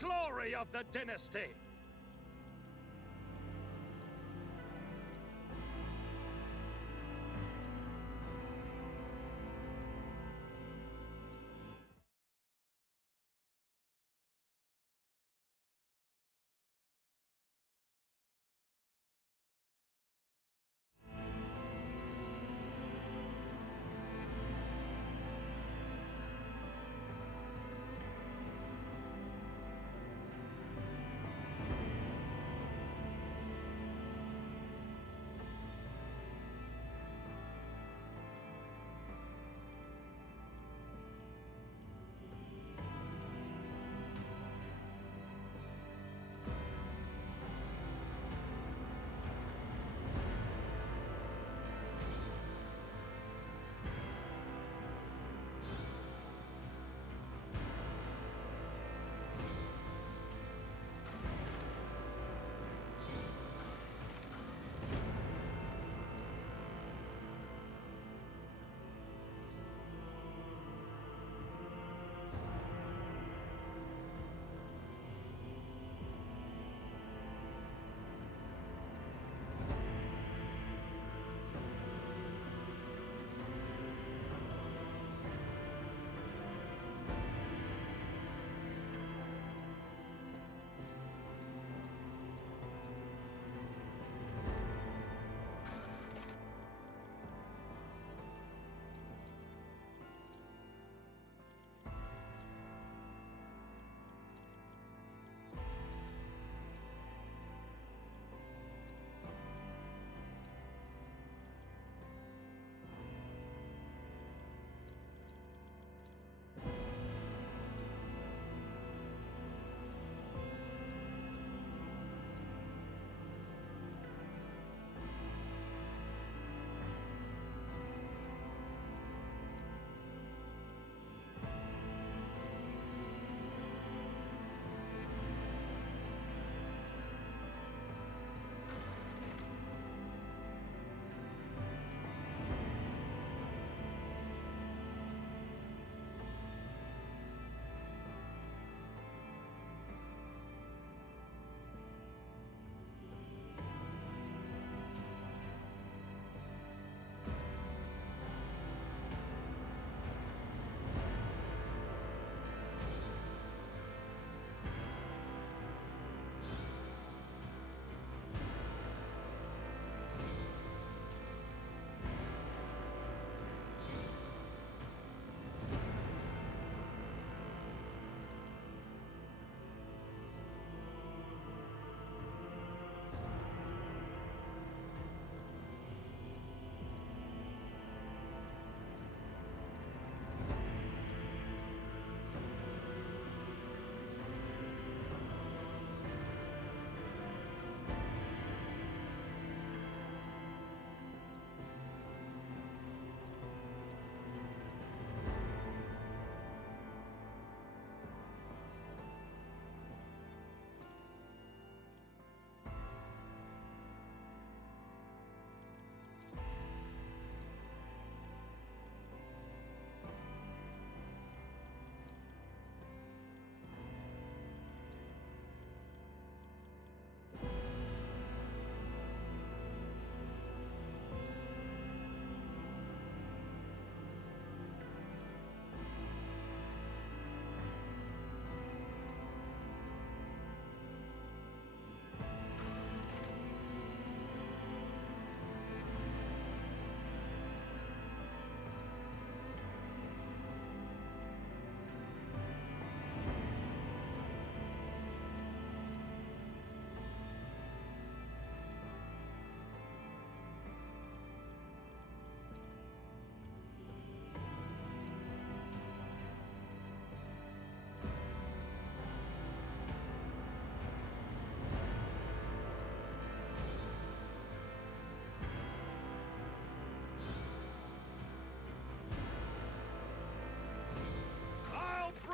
glory of the dynasty!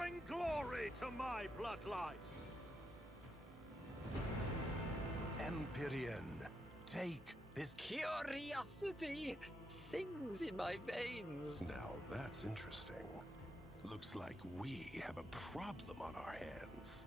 bring glory to my bloodline! Empyrean, take this... Curiosity sings in my veins. Now that's interesting. Looks like we have a problem on our hands.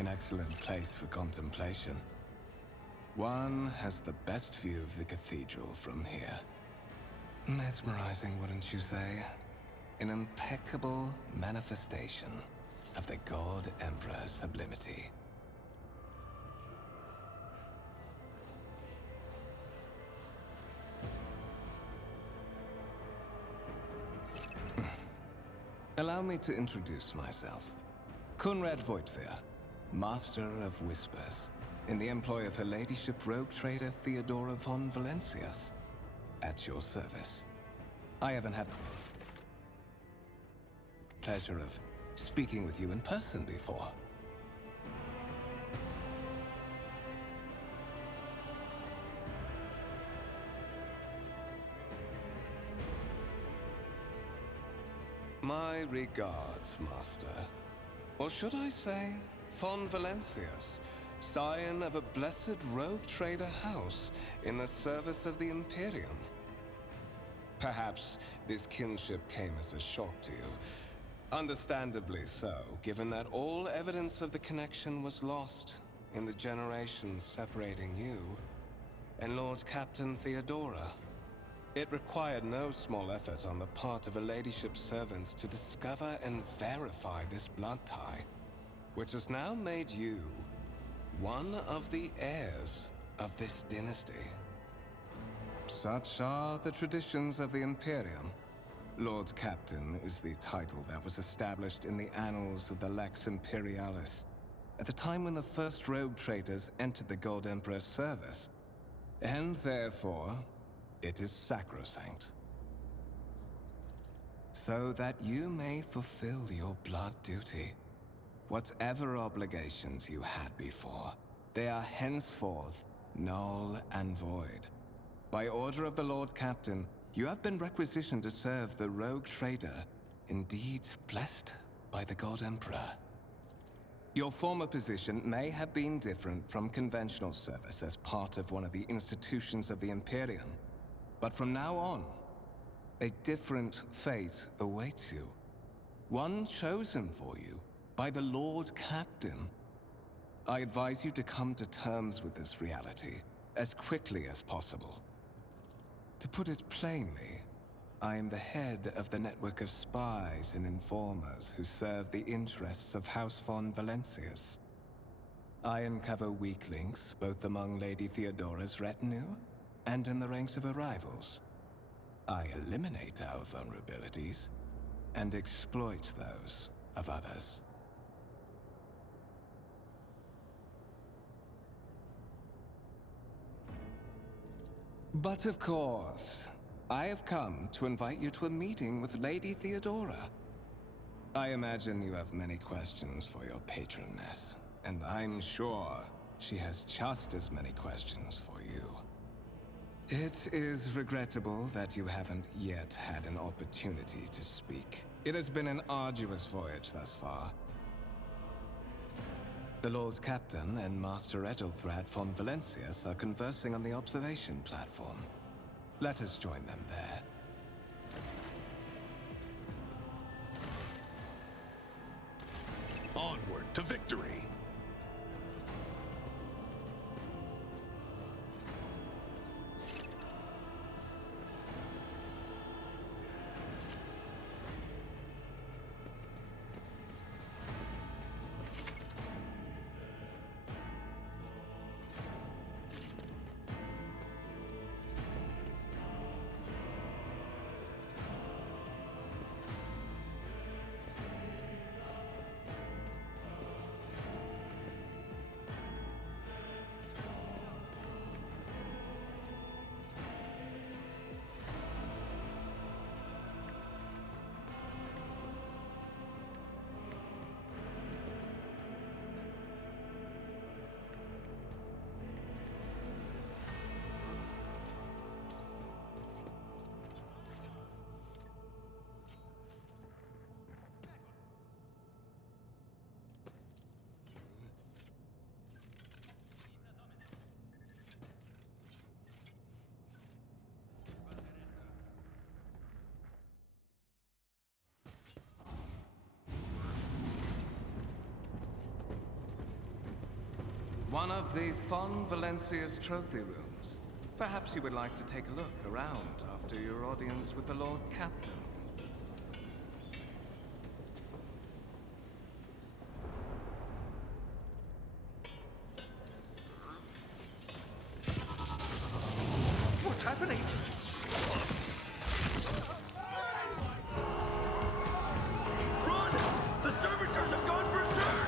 An excellent place for contemplation. One has the best view of the cathedral from here. Mesmerizing, wouldn't you say? An impeccable manifestation of the God Emperor's sublimity. Allow me to introduce myself. Conrad Voigtveer, Master of Whispers, in the employ of Her Ladyship Rogue Trader Theodora von Valencius. At your service. I haven't had the pleasure of speaking with you in person before. My regards, Master. Or should I say, von Valencius, scion of a blessed rogue trader house in the service of the Imperium. Perhaps this kinship came as a shock to you. Understandably so, given that all evidence of the connection was lost in the generations separating you and Lord-Captain Theodora. It required no small effort on the part of Her Ladyship's servants to discover and verify this blood tie, which has now made you one of the heirs of this dynasty. Such are the traditions of the Imperium. Lord-Captain is the title that was established in the annals of the Lex Imperialis at the time when the first rogue traders entered the God Emperor's service, and therefore, it is sacrosanct. So that you may fulfill your blood duty. Whatever obligations you had before, they are henceforth null and void. By order of the Lord-Captain, you have been requisitioned to serve the rogue trader, indeed blessed by the God Emperor. Your former position may have been different from conventional service as part of one of the institutions of the Imperium, but from now on, a different fate awaits you. One chosen for you by the Lord-Captain. I advise you to come to terms with this reality as quickly as possible. To put it plainly, I am the head of the network of spies and informers who serve the interests of House von Valencius. I uncover weak links both among Lady Theodora's retinue and in the ranks of her rivals. I eliminate our vulnerabilities and exploit those of others. But of course, I have come to invite you to a meeting with Lady Theodora. I imagine you have many questions for your patroness, and I'm sure she has just as many questions for you. It is regrettable that you haven't yet had an opportunity to speak. It has been an arduous voyage thus far. The Lord-Captain and Master Ethelthrad von Valencius are conversing on the observation platform. Let us join them there. Onward to victory! One of the Fon Valencia's trophy rooms. Perhaps you would like to take a look around after your audience with the Lord-Captain. What's happening? Run! The servitors have gone berserk!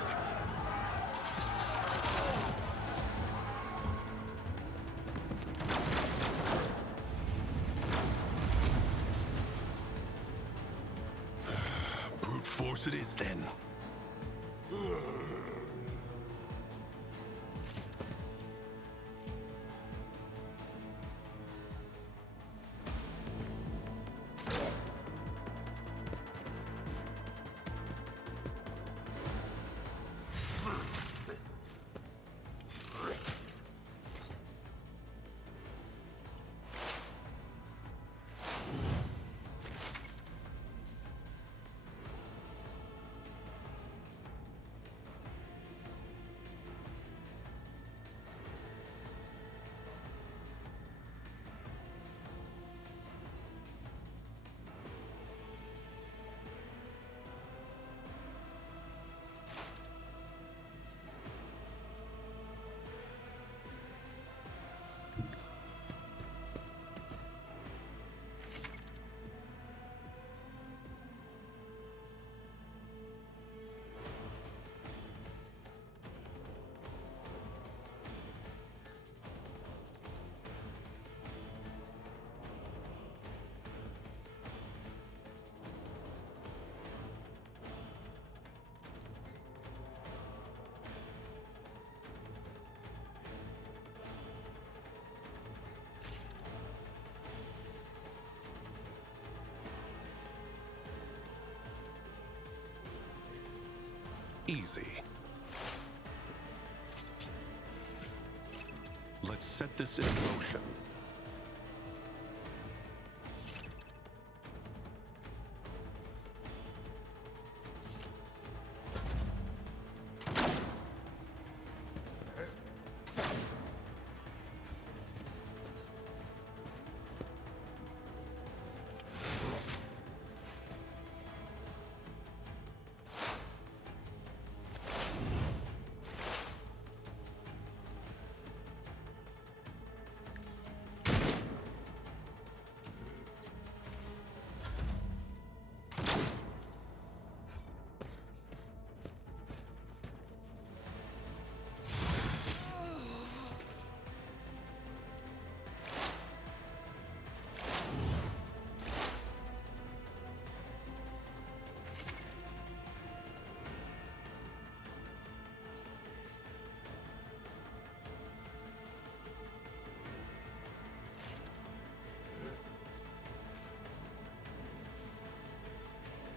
Brute force it is then. Easy. Let's set this in motion.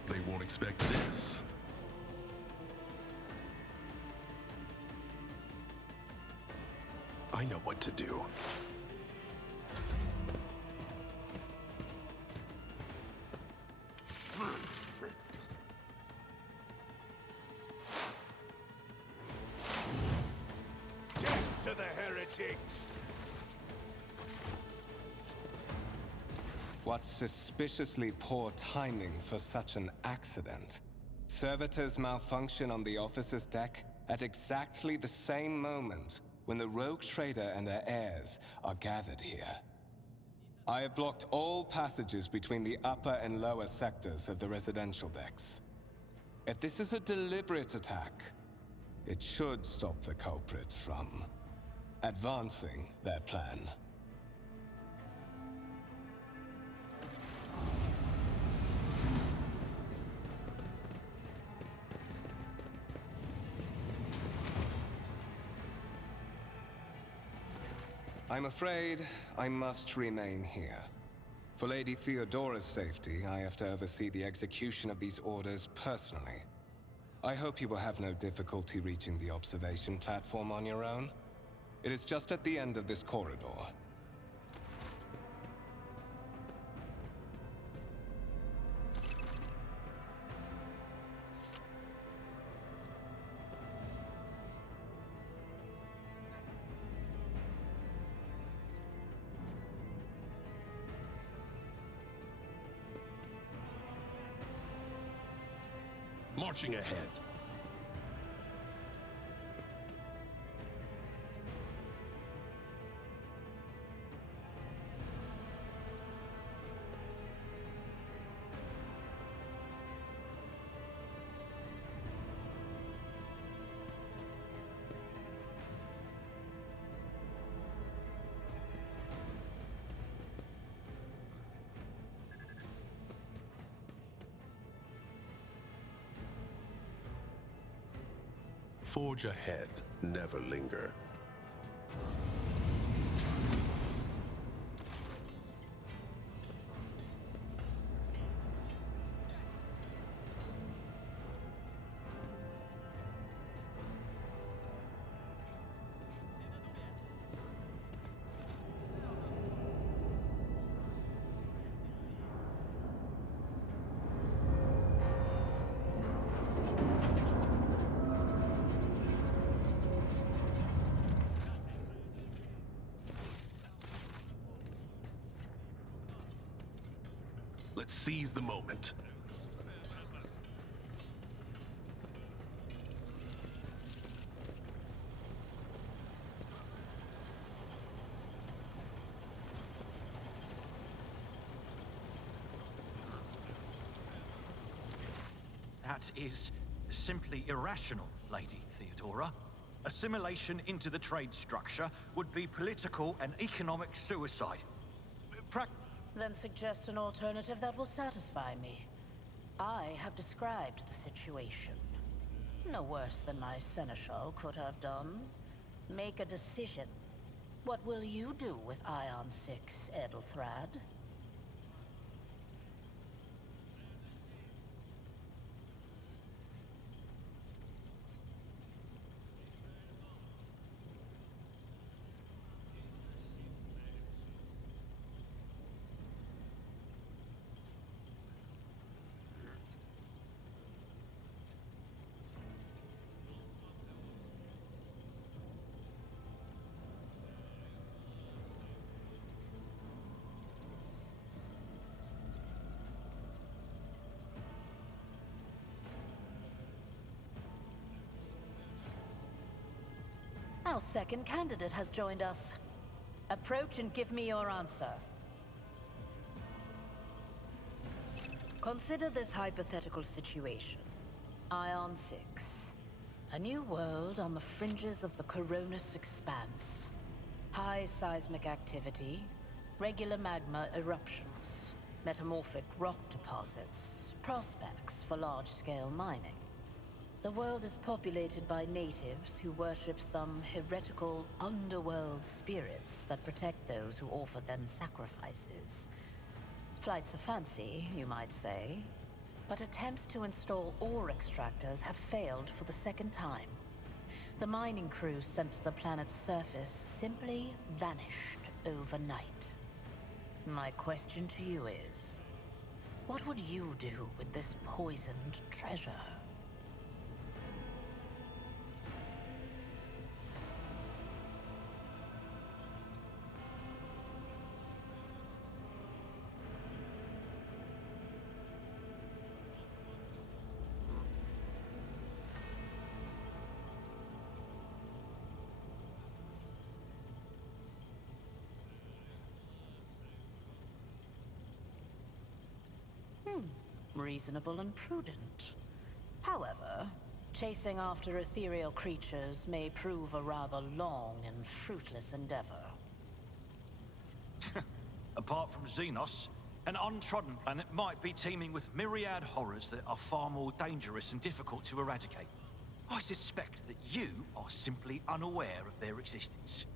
They won't expect this. I know what to do. Death to the heretics! What suspiciously poor timing for such an accident. Servitors malfunction on the officer's deck at exactly the same moment when the rogue trader and her heirs are gathered here. I have blocked all passages between the upper and lower sectors of the residential decks. If this is a deliberate attack, it should stop the culprits from advancing their plan. I'm afraid I must remain here. For Lady Theodora's safety, I have to oversee the execution of these orders personally. I hope you will have no difficulty reaching the observation platform on your own. It is just at the end of this corridor. Marching ahead. Forge ahead, never linger. Let's seize the moment. That is simply irrational, Lady Theodora. Assimilation into the trade structure would be political and economic suicide. Then suggest an alternative that will satisfy me. I have described the situation. No worse than my seneschal could have done. Make a decision. What will you do with Ion 6, Edelthrad? Our second candidate has joined us. Approach and give me your answer. Consider this hypothetical situation. Ion 6. A new world on the fringes of the Coronus expanse. High seismic activity, regular magma eruptions, metamorphic rock deposits, prospects for large-scale mining. The world is populated by natives who worship some heretical underworld spirits that protect those who offer them sacrifices. Flights of fancy, you might say, but attempts to install ore extractors have failed for the second time. The mining crews sent to the planet's surface simply vanished overnight. My question to you is, what would you do with this poisoned treasure? Reasonable and prudent. However, chasing after ethereal creatures may prove a rather long and fruitless endeavor. Apart from Xenos, an untrodden planet might be teeming with myriad horrors that are far more dangerous and difficult to eradicate. I suspect that you are simply unaware of their existence.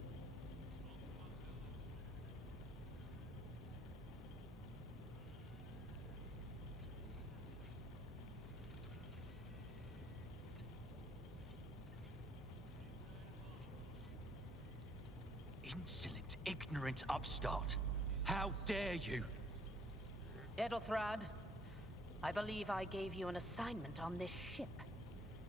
Insolent, ignorant upstart. How dare you? Edelthrad, I believe I gave you an assignment on this ship.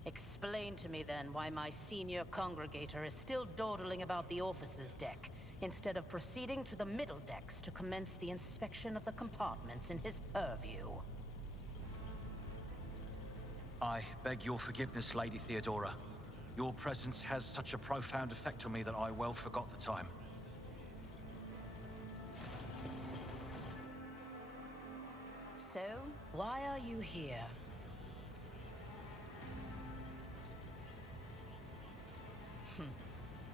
Explain to me then why my senior congregator is still dawdling about the officer's deck, instead of proceeding to the middle decks to commence the inspection of the compartments in his purview. I beg your forgiveness, Lady Theodora. Your presence has such a profound effect on me that I well forgot the time. So, why are you here?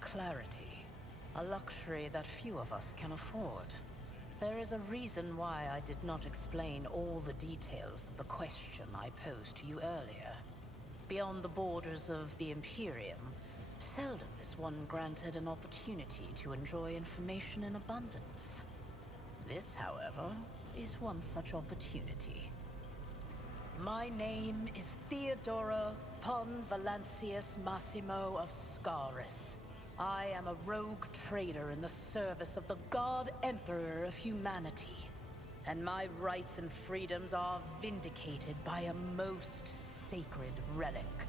Clarity. A luxury that few of us can afford. There is a reason why I did not explain all the details of the question I posed to you earlier. Beyond the borders of the Imperium, seldom is one granted an opportunity to enjoy information in abundance. This, however, is one such opportunity. My name is Theodora von Valancius Massimo of Scaris. I am a rogue trader in the service of the God Emperor of humanity. And my rights and freedoms are vindicated by a most sacred relic.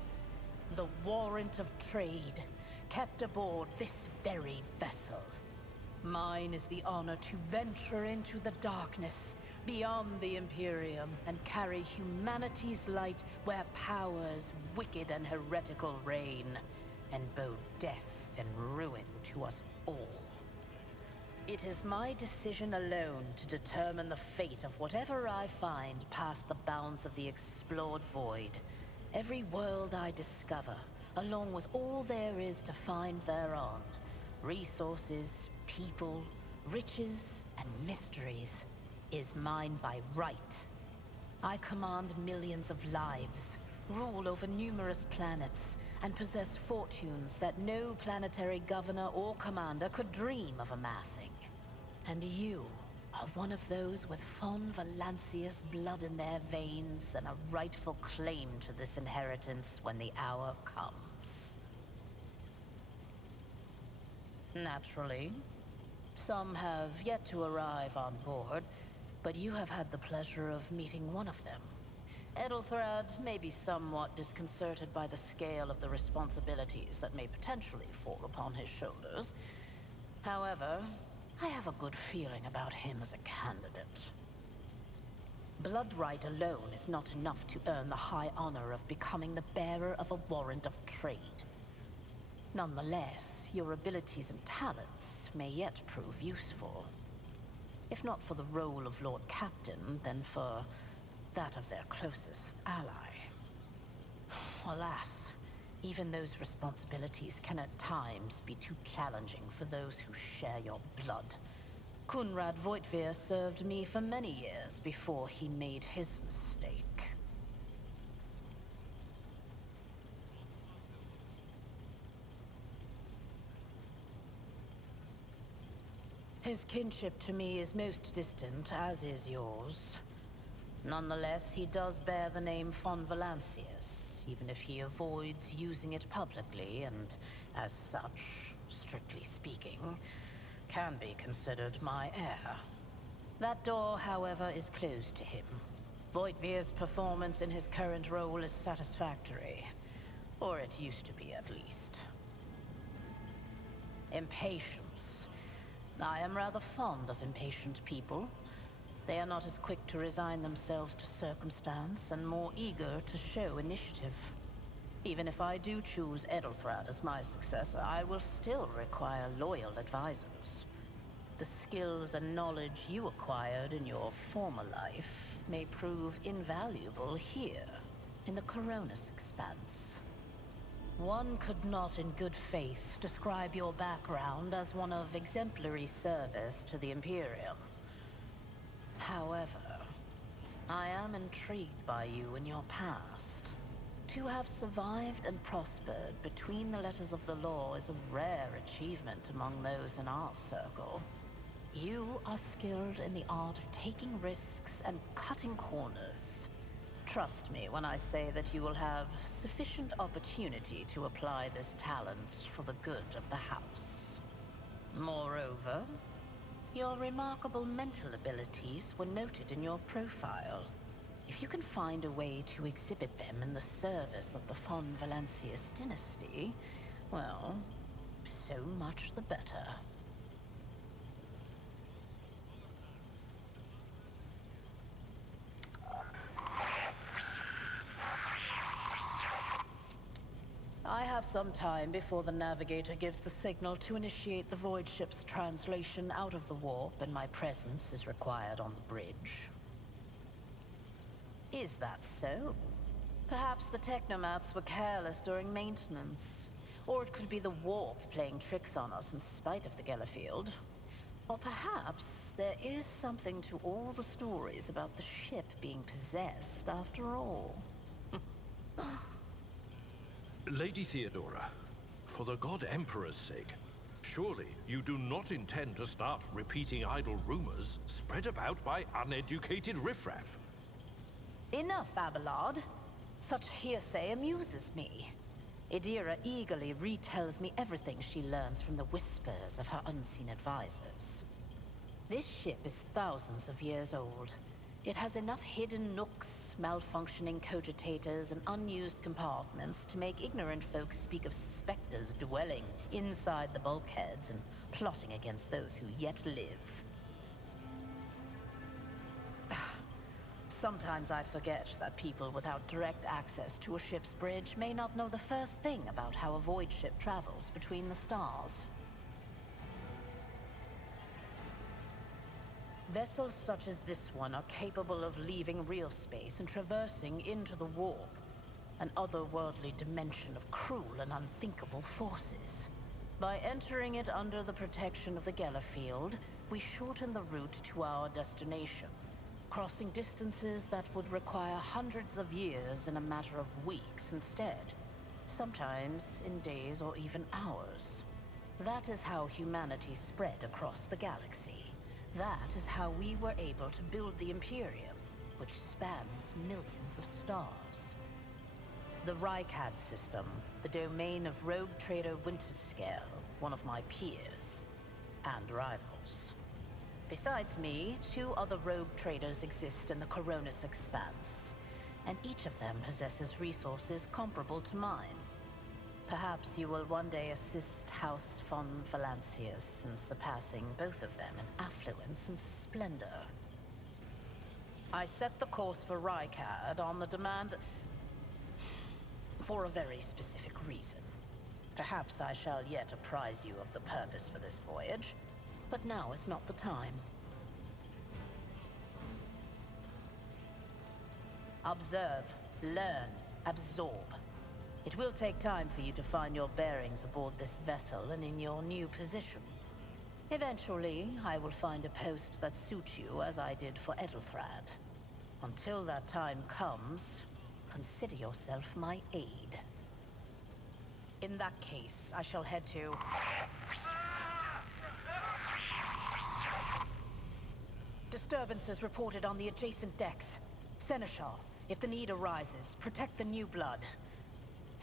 The warrant of trade, kept aboard this very vessel. Mine is the honor to venture into the darkness, beyond the Imperium, and carry humanity's light where powers wicked and heretical reign, and bow death and ruin to us all. It is my decision alone to determine the fate of whatever I find past the bounds of the explored void. Every world I discover, along with all there is to find thereon. Resources, people, riches, and mysteries, is mine by right. I command millions of lives, rule over numerous planets, and possess fortunes that no planetary governor or commander could dream of amassing. And you are one of those with von Valancius blood in their veins and a rightful claim to this inheritance when the hour comes. Naturally, some have yet to arrive on board, but you have had the pleasure of meeting one of them. Ethelthrad may be somewhat disconcerted by the scale of the responsibilities that may potentially fall upon his shoulders. However, I have a good feeling about him as a candidate. Blood right alone is not enough to earn the high honor of becoming the bearer of a warrant of trade. Nonetheless, your abilities and talents may yet prove useful. If not for the role of Lord-Captain, then for that of their closest ally. Alas, even those responsibilities can at times be too challenging for those who share your blood. Kunrad Voitvir served me for many years before he made his mistake. His kinship to me is most distant, as is yours. Nonetheless, he does bear the name von Valancius, even if he avoids using it publicly, and as such, strictly speaking, can be considered my heir. That door, however, is closed to him. Voitvir's performance in his current role is satisfactory. Or it used to be, at least. Impatience. I am rather fond of impatient people. They are not as quick to resign themselves to circumstance and more eager to show initiative. Even if I do choose Ethelthrad as my successor, I will still require loyal advisors. The skills and knowledge you acquired in your former life may prove invaluable here, in the Coronus expanse. One could not in good faith describe your background as one of exemplary service to the Imperium. However, I am intrigued by you in your past. To have survived and prospered between the letters of the law is a rare achievement among those in our circle. You are skilled in the art of taking risks and cutting corners. Trust me when I say that you will have sufficient opportunity to apply this talent for the good of the house. Moreover, your remarkable mental abilities were noted in your profile. If you can find a way to exhibit them in the service of the von Valancius dynasty, well, so much the better. I have some time before the navigator gives the signal to initiate the void ship's translation out of the warp, and my presence is required on the bridge. Is that so? Perhaps the technomats were careless during maintenance. Or it could be the warp playing tricks on us in spite of the Gellerfield. Or perhaps there is something to all the stories about the ship being possessed after all. Lady Theodora, for the God Emperor's sake, surely you do not intend to start repeating idle rumors spread about by uneducated riffraff. Enough, Abelard. Such hearsay amuses me. Idira eagerly retells me everything she learns from the whispers of her unseen advisors. This ship is thousands of years old. It has enough hidden nooks, malfunctioning cogitators, and unused compartments to make ignorant folks speak of specters dwelling inside the bulkheads and plotting against those who yet live. Sometimes I forget that people without direct access to a ship's bridge may not know the first thing about how a void ship travels between the stars. Vessels such as this one are capable of leaving real space and traversing into the warp, an otherworldly dimension of cruel and unthinkable forces. By entering it under the protection of the Gellerfield, we shorten the route to our destination, crossing distances that would require hundreds of years in a matter of weeks instead, sometimes in days or even hours. That is how humanity spread across the galaxy. That is how we were able to build the Imperium, which spans millions of stars. The Rykad system, the domain of rogue trader Winterscale, one of my peers, and rivals. Besides me, 2 other rogue traders exist in the Coronus expanse, and each of them possesses resources comparable to mine. Perhaps you will one day assist House von Valancius in surpassing both of them in affluence and splendor. I set the course for Rykad on the demand for a very specific reason. Perhaps I shall yet apprise you of the purpose for this voyage, but now is not the time. Observe, learn, absorb. It will take time for you to find your bearings aboard this vessel and in your new position. Eventually, I will find a post that suits you as I did for Edelthrad. Until that time comes, consider yourself my aide. In that case, I shall head to... Disturbances reported on the adjacent decks. Seneschal, if the need arises, protect the new blood.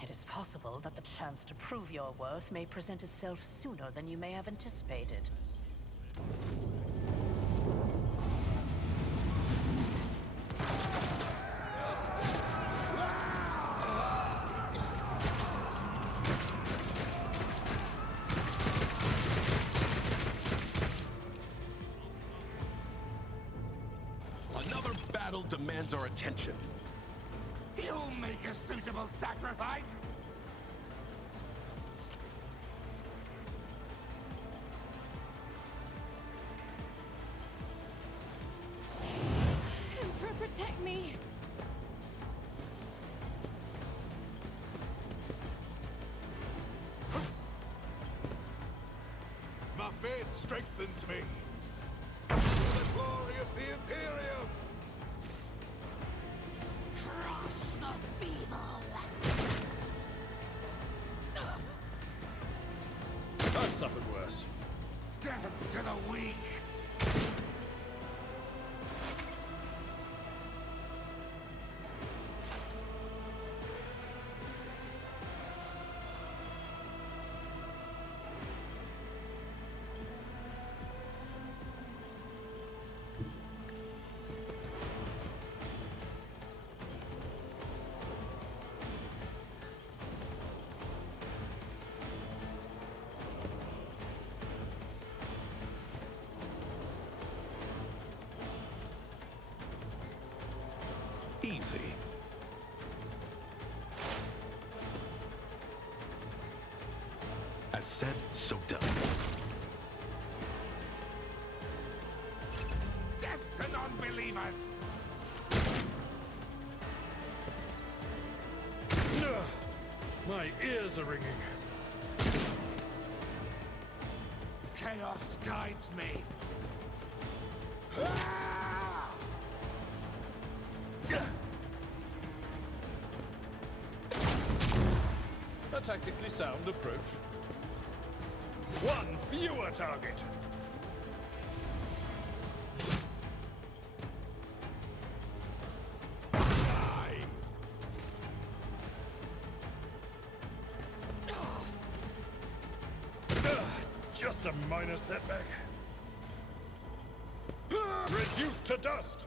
It is possible that the chance to prove your worth may present itself sooner than you may have anticipated. Another battle demands our attention. You'll make a suitable sacrifice? Emperor, protect me! My faith strengthens me. For the glory of the Imperium! Crush the feeble! I've suffered worse. Death to the weak! Easy. As said, so done. Death to non-believers! My ears are ringing. Chaos guides me. A tactically sound approach. One fewer target. Just a minor setback. Reduced to dust.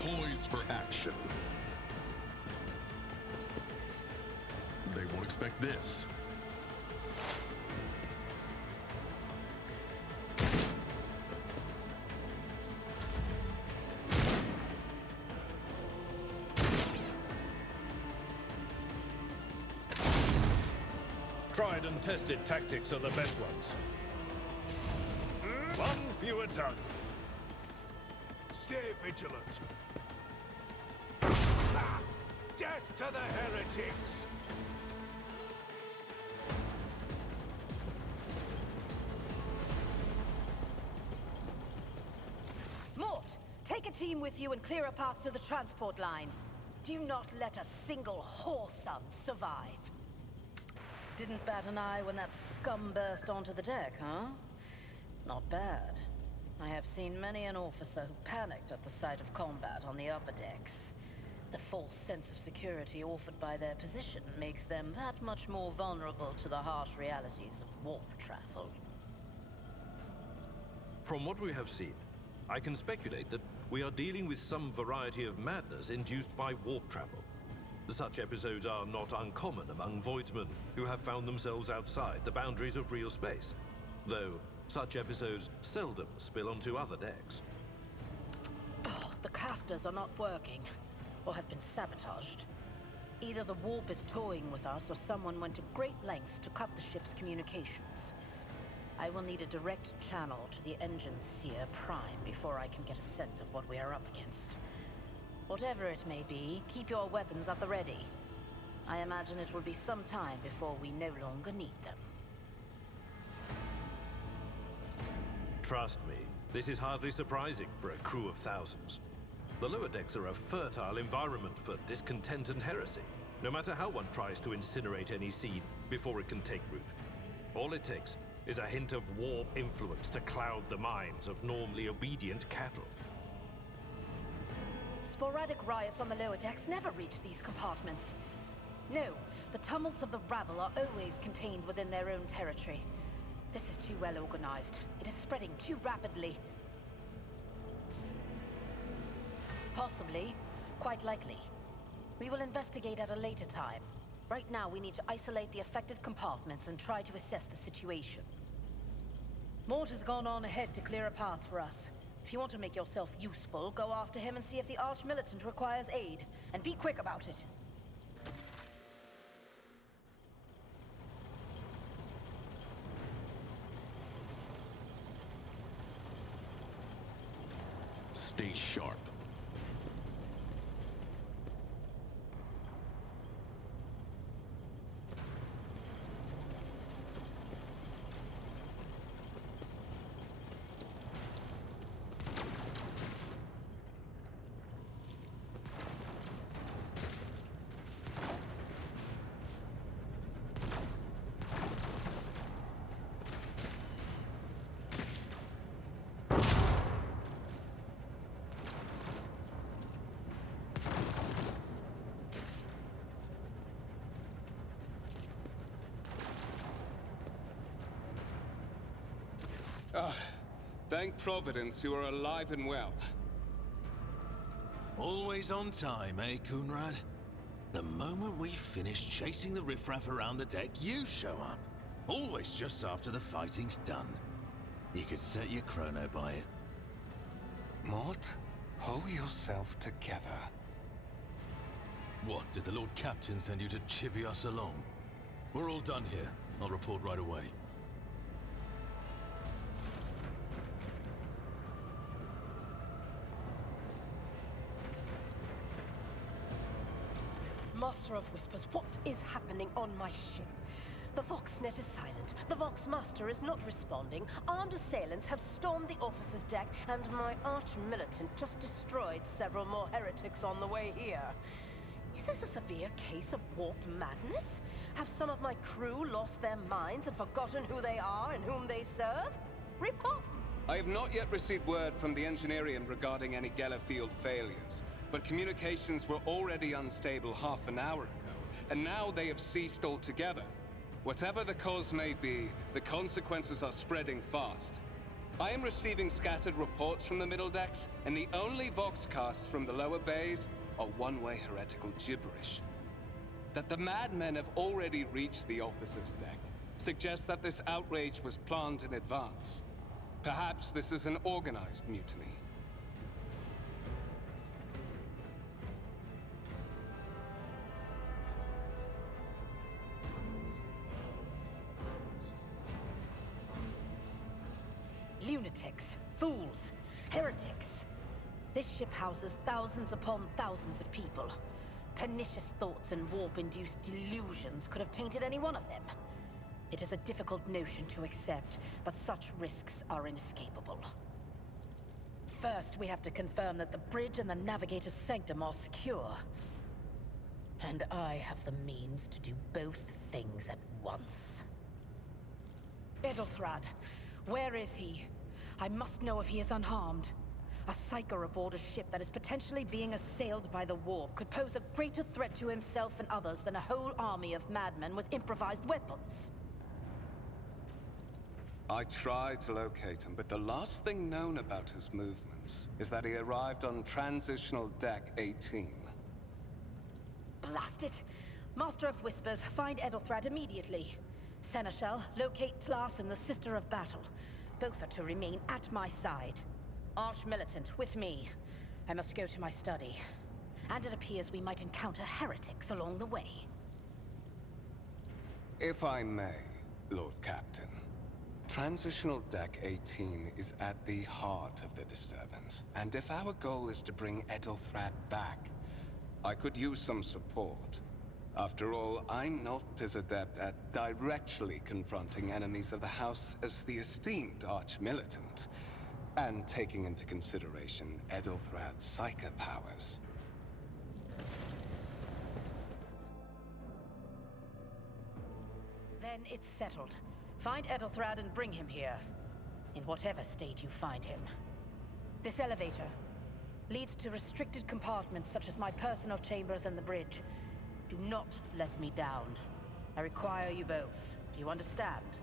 Poised for action. They won't expect this. Tried and tested tactics are the best ones. One fewer target. Stay vigilant. Ah! Death to the heretics! Mort, take a team with you and clear a path to the transport line. Do not let a single whoreson survive. Didn't bat an eye when that scum burst onto the deck, huh? Not bad. I have seen many an officer who panicked at the sight of combat on the upper decks. The false sense of security offered by their position makes them that much more vulnerable to the harsh realities of warp travel. From what we have seen, I can speculate that we are dealing with some variety of madness induced by warp travel. Such episodes are not uncommon among voidsmen who have found themselves outside the boundaries of real space, though such episodes seldom spill onto other decks. Oh, the casters are not working, or have been sabotaged. Either the warp is toying with us, or someone went to great lengths to cut the ship's communications. I will need a direct channel to the engine seer prime before I can get a sense of what we are up against. Whatever it may be, keep your weapons at the ready. I imagine it will be some time before we no longer need them. Trust me, this is hardly surprising for a crew of thousands. The lower decks are a fertile environment for discontent and heresy, no matter how one tries to incinerate any seed before it can take root. All it takes is a hint of warp influence to cloud the minds of normally obedient cattle. Sporadic riots on the lower decks never reach these compartments. No, the tumults of the rabble are always contained within their own territory. This is too well organized. It is spreading too rapidly. Possibly. Quite likely. We will investigate at a later time. Right now, we need to isolate the affected compartments and try to assess the situation. Mort has gone on ahead to clear a path for us. If you want to make yourself useful, go after him and see if the Arch-Militant requires aid. And be quick about it. Stay sharp. Thank Providence you are alive and well. Always on time, eh, Kunrad? The moment we finish chasing the riffraff around the deck, you show up. Always just after the fighting's done. You could set your chrono by it. Mort, hold yourself together. What, did the Lord-Captain send you to chivvy us along? We're all done here. I'll report right away. Master of Whispers, what is happening on my ship? The Voxnet is silent. The Vox Master is not responding. Armed assailants have stormed the officer's deck, and my arch-militant just destroyed several more heretics on the way here. Is this a severe case of warp madness? Have some of my crew lost their minds and forgotten who they are and whom they serve? Report! I have not yet received word from the Engineering regarding any Gellerfield failures, but communications were already unstable half an hour ago, and now they have ceased altogether. Whatever the cause may be, the consequences are spreading fast. I am receiving scattered reports from the middle decks, and the only voxcasts from the lower bays are one-way heretical gibberish. That the madmen have already reached the officer's deck suggests that this outrage was planned in advance. Perhaps this is an organized mutiny. Lunatics, fools, heretics. This ship houses thousands upon thousands of people. Pernicious thoughts and warp-induced delusions could have tainted any one of them. It is a difficult notion to accept, but such risks are inescapable. First, we have to confirm that the bridge and the navigator's sanctum are secure. And I have the means to do both things at once. Edelthrad, where is he? I must know if he is unharmed. A psyker aboard a ship that is potentially being assailed by the warp could pose a greater threat to himself and others than a whole army of madmen with improvised weapons. I tried to locate him, but the last thing known about his movements is that he arrived on Transitional Deck 18. Blast it! Master of Whispers, find Edelthrad immediately. Seneschal, locate Tlas and the Sister of Battle. Both are to remain at my side. Arch-militant, with me. I must go to my study. And it appears we might encounter heretics along the way. If I may, Lord-Captain. Transitional Deck 18 is at the heart of the disturbance. And if our goal is to bring Edelthrad back, I could use some support. After all, I'm not as adept at directly confronting enemies of the House as the esteemed Arch-Militant, and taking into consideration Edelthrad's psyker powers. Then it's settled. Find Edelthrad and bring him here. In whatever state you find him. This elevator leads to restricted compartments such as my personal chambers and the bridge. Do not let me down. I require you both. Do you understand?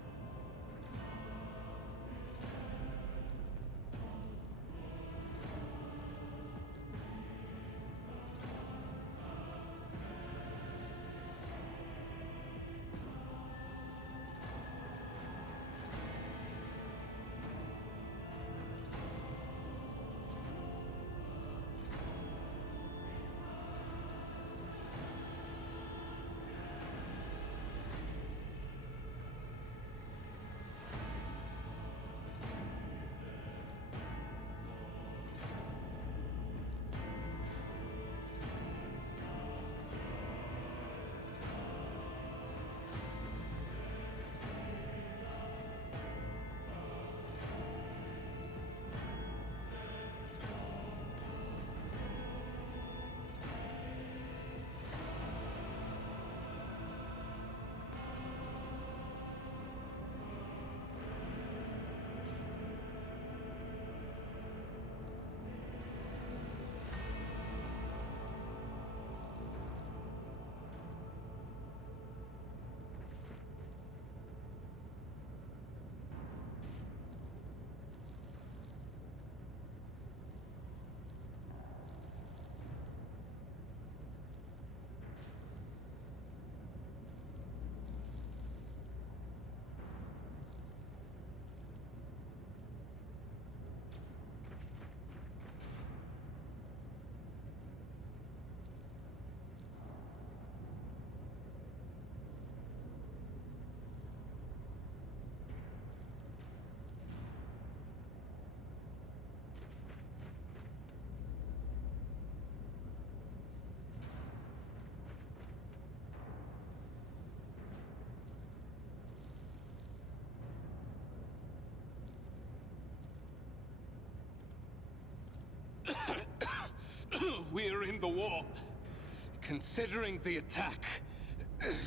Considering the attack,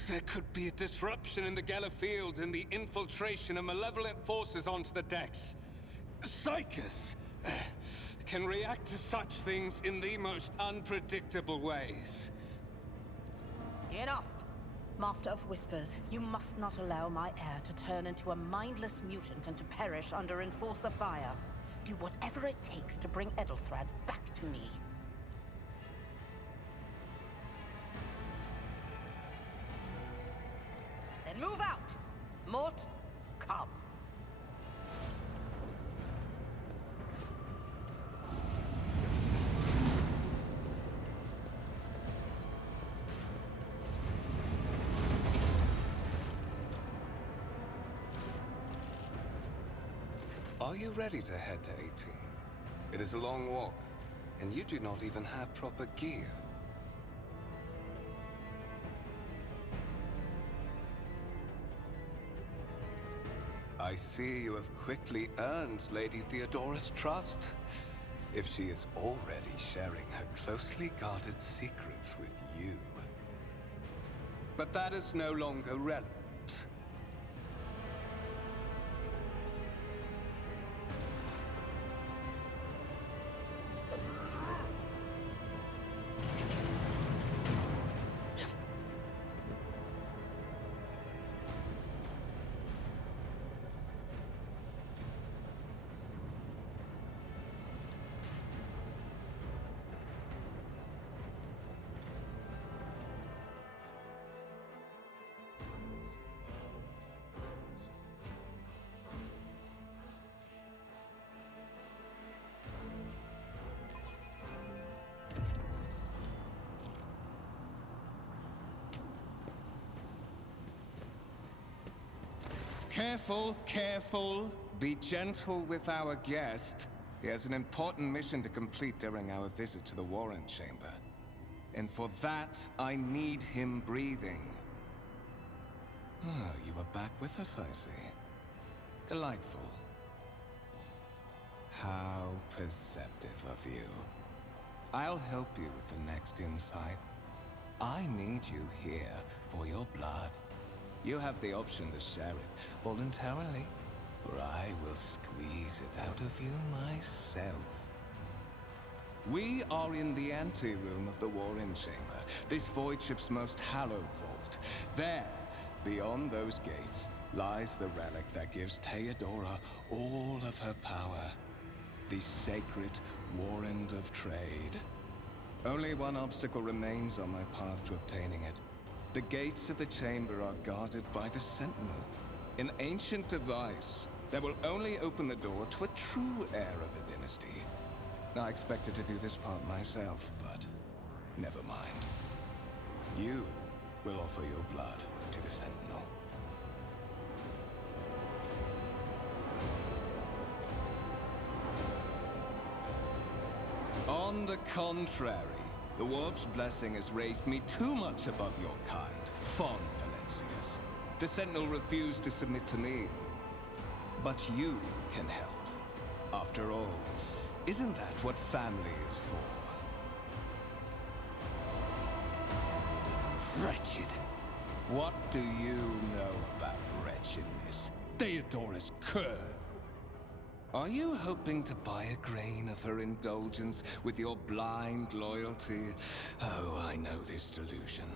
there could be a disruption in the Geller field and the infiltration of malevolent forces onto the decks. Psychus can react to such things in the most unpredictable ways. Enough! Master of Whispers, you must not allow my heir to turn into a mindless mutant and to perish under Enforcer fire. Do whatever it takes to bring Edelthrad back to me. Then move out! Mort, come. Are you ready to head to 18? It is a long walk, and you do not even have proper gear. I see you have quickly earned Lady Theodora's trust. If she is already sharing her closely guarded secrets with you. But that is no longer relevant. Careful, careful. Be gentle with our guest. He has an important mission to complete during our visit to the Warren Chamber. And for that, I need him breathing. Ah, you are back with us, I see. Delightful. How perceptive of you. I'll help you with the next insight. I need you here for your blood. You have the option to share it voluntarily, or I will squeeze it out of you myself. We are in the anteroom of the Warren Chamber, this void ship's most hallowed vault. There, beyond those gates, lies the relic that gives Theodora all of her power. The sacred Warrant of Trade. Only one obstacle remains on my path to obtaining it. The gates of the chamber are guarded by the Sentinel, an ancient device that will only open the door to a true heir of the dynasty. I expected to do this part myself, but never mind. You will offer your blood to the Sentinel. On the contrary, the Warp's blessing has raised me too much above your kind, fond Valencius. The Sentinel refused to submit to me. But you can help. After all, isn't that what family is for? Wretched. What do you know about wretchedness? Theodora's cur. Are you hoping to buy a grain of her indulgence with your blind loyalty? Oh, I know this delusion.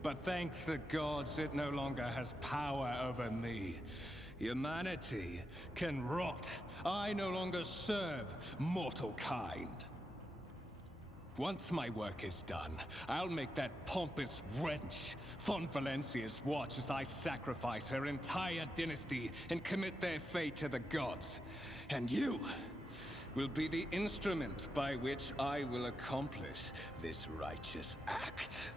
But thank the gods it no longer has power over me. Humanity can rot. I no longer serve mortal kind. Once my work is done, I'll make that pompous wench Fon Valencius watch as I sacrifice her entire dynasty and commit their fate to the gods. And you will be the instrument by which I will accomplish this righteous act.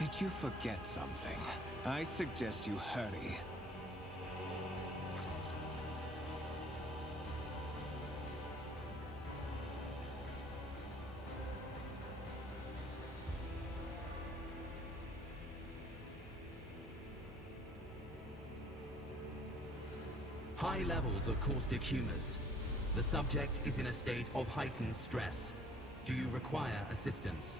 Did you forget something? I suggest you hurry. High levels of caustic humors. The subject is in a state of heightened stress. Do you require assistance?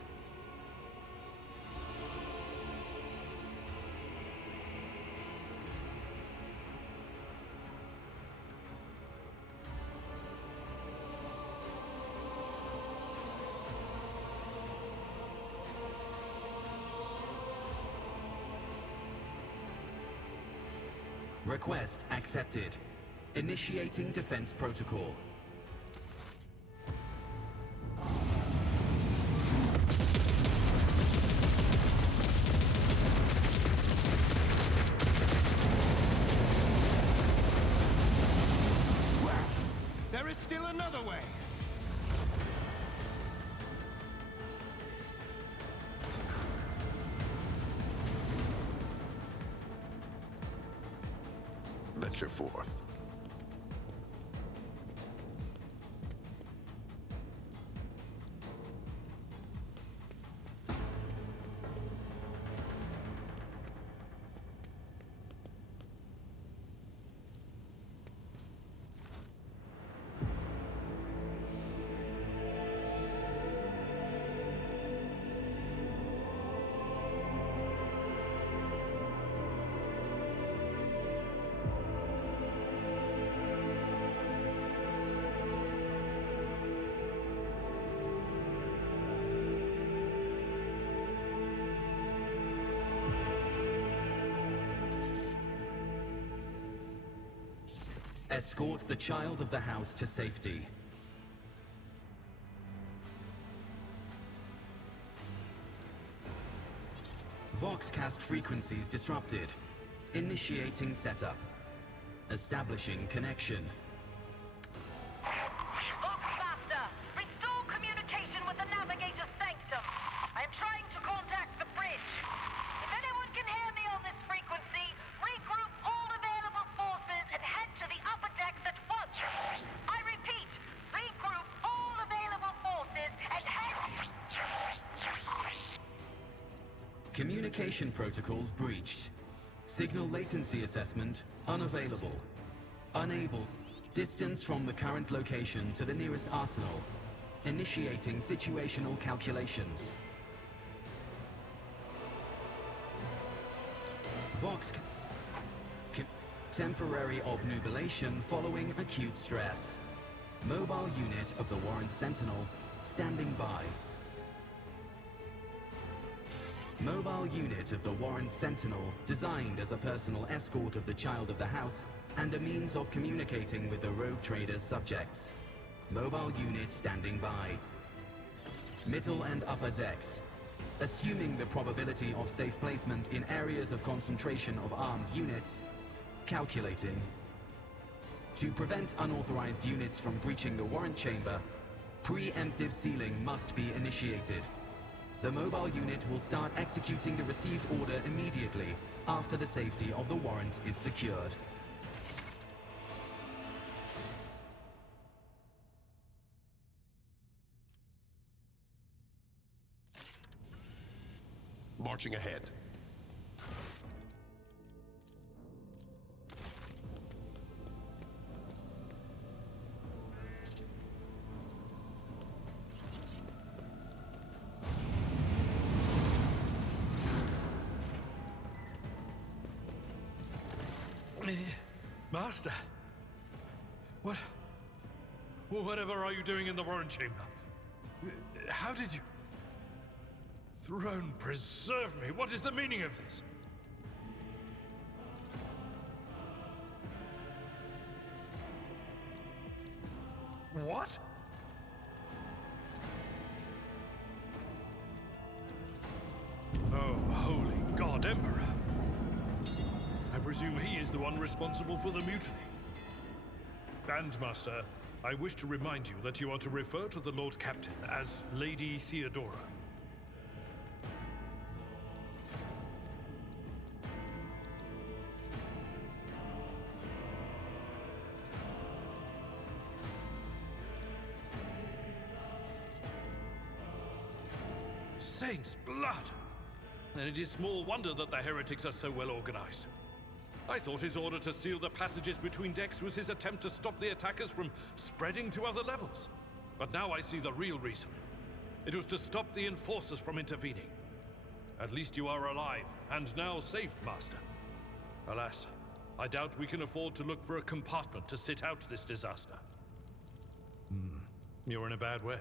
Request accepted. Initiating defense protocol. There is still another way. Venture forth. Escort the child of the house to safety. Voxcast frequencies disrupted. Initiating setup. Establishing connection. Voxmaster, restore communication with the navigator's sanctum. I am trying to contact the bridge. If anyone can hear me on this frequency, regroup all available forces and head to the upper decks at once. I repeat, regroup all available forces and head... Communication protocols breached. Signal latency assessment unavailable. Unable. Distance from the current location to the nearest arsenal. Initiating situational calculations. Vox... Temporary obnubilation following acute stress. Mobile unit of the Warrant Sentinel standing by. Mobile unit of the Warrant Sentinel, designed as a personal escort of the child of the house and a means of communicating with the rogue trader's subjects. Mobile unit standing by. Middle and upper decks. Assuming the probability of safe placement in areas of concentration of armed units. Calculating. To prevent unauthorized units from breaching the warrant chamber, preemptive sealing must be initiated. The mobile unit will start executing the received order immediately after the safety of the warrant is secured. Marching ahead. Master? Whatever are you doing in the warrant chamber? How did you... Throne preserve me! What is the meaning of this? What? Oh, holy God, Emperor! I presume he is the one responsible for the mutiny. And, Master, I wish to remind you that you are to refer to the Lord-Captain as Lady Theodora. saints' blood! Then it is small wonder that the heretics are so well organized. I thought his order to seal the passages between decks was his attempt to stop the attackers from spreading to other levels. But now I see the real reason. It was to stop the enforcers from intervening. At least you are alive, and now safe, Master. Alas, I doubt we can afford to look for a compartment to sit out this disaster. You're in a bad way.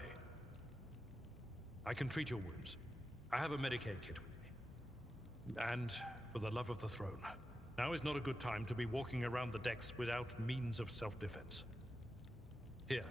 I can treat your wounds. I have a Medicaid kit with me. And, for the love of the throne, now is not a good time to be walking around the decks without means of self-defense. Here.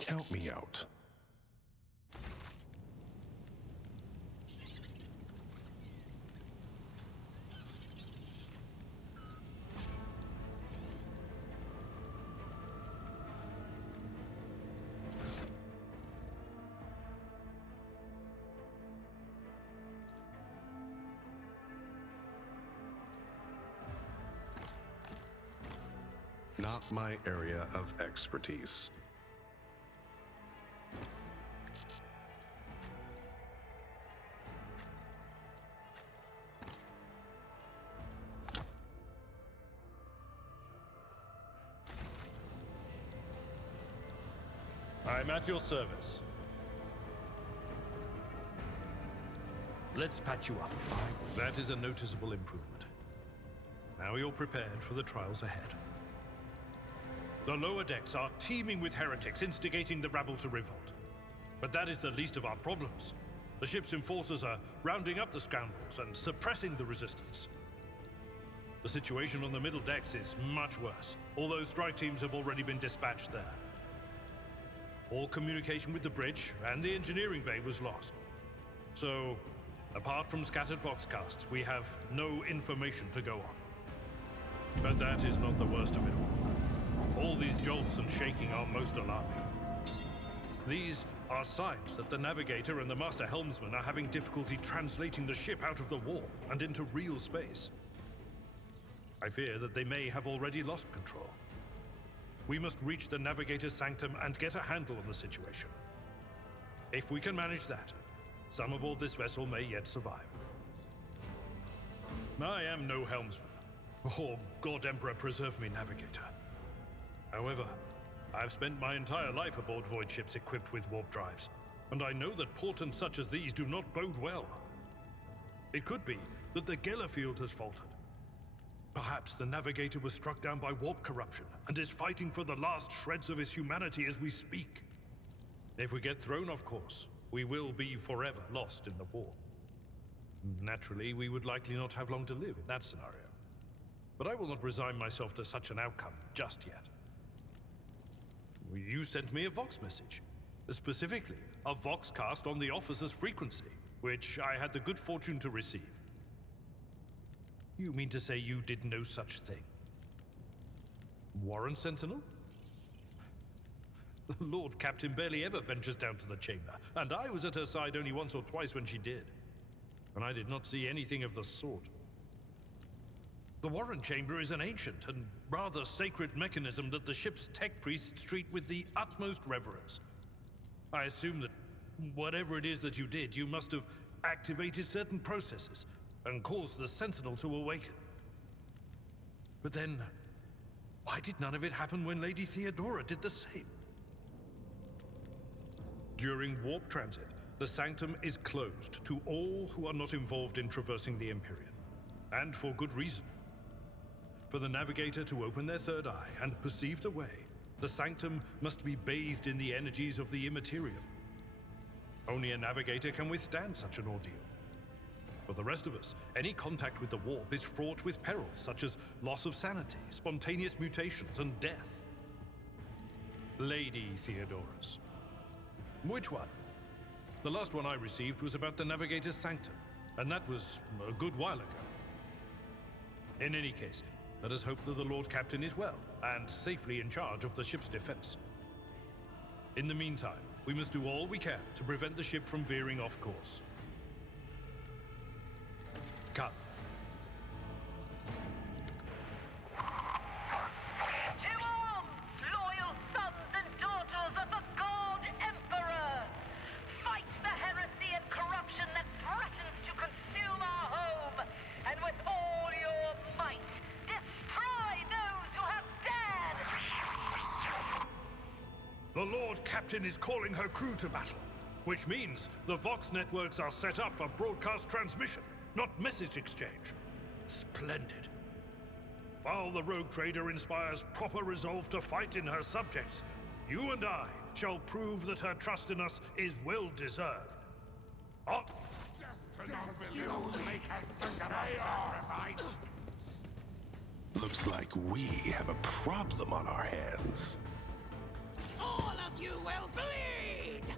Count me out. Not my area of expertise. I'm at your service. Let's patch you up. That is a noticeable improvement. Now you're prepared for the trials ahead. The lower decks are teeming with heretics instigating the rabble to revolt. But that is the least of our problems. The ship's enforcers are rounding up the scoundrels and suppressing the resistance. The situation on the middle decks is much worse, although strike teams have already been dispatched there. All communication with the bridge and the engineering bay was lost. So, apart from scattered voxcasts, we have no information to go on. But that is not the worst of it all. All these jolts and shaking are most alarming. These are signs that the navigator and the master helmsman are having difficulty translating the ship out of the warp and into real space. I fear that they may have already lost control. We must reach the navigator's sanctum and get a handle on the situation. If we can manage that, some aboard this vessel may yet survive. I am no helmsman, or God Emperor preserve me, navigator. However, I've spent my entire life aboard void ships equipped with warp drives, and I know that portents such as these do not bode well. It could be that the Geller field has faltered. Perhaps the navigator was struck down by warp corruption and is fighting for the last shreds of his humanity as we speak. If we get thrown off course, we will be forever lost in the warp. Naturally, we would likely not have long to live in that scenario. But I will not resign myself to such an outcome just yet. You sent me a Vox message. Specifically, a Voxcast on the officer's frequency, which I had the good fortune to receive. You mean to say you did no such thing? Warren Sentinel? The Lord-Captain barely ever ventures down to the chamber, and I was at her side only once or twice when she did. And I did not see anything of the sort. The Warren Chamber is an ancient and rather sacred mechanism that the ship's tech priests treat with the utmost reverence. I assume that whatever it is that you did, you must have activated certain processes and caused the Sentinel to awaken. But then, why did none of it happen when Lady Theodora did the same? During warp transit, the Sanctum is closed to all who are not involved in traversing the Empyrean. And for good reason. For the navigator to open their third eye and perceive the way, the sanctum must be bathed in the energies of the immaterial. Only a navigator can withstand such an ordeal. For the rest of us, any contact with the warp is fraught with perils such as loss of sanity, spontaneous mutations, and death. Lady Theodorus. Which one? The last one I received was about the navigator's sanctum, and that was a good while ago. In any case, let us hope that the Lord Captain is well and safely in charge of the ship's defense. In the meantime, we must do all we can to prevent the ship from veering off course. Come. To arms, loyal sons and daughters of the God Emperor! Fight the heresy and corruption that threatens to consume our home, and with all your might, destroy those who have dared! The Lord Captain is calling her crew to battle, which means the Vox networks are set up for broadcast transmission, not message exchange. Splendid. While the rogue trader inspires proper resolve to fight in her subjects, you and I shall prove that her trust in us is well deserved. Oh. Looks like we have a problem on our hands. All of you will bleed!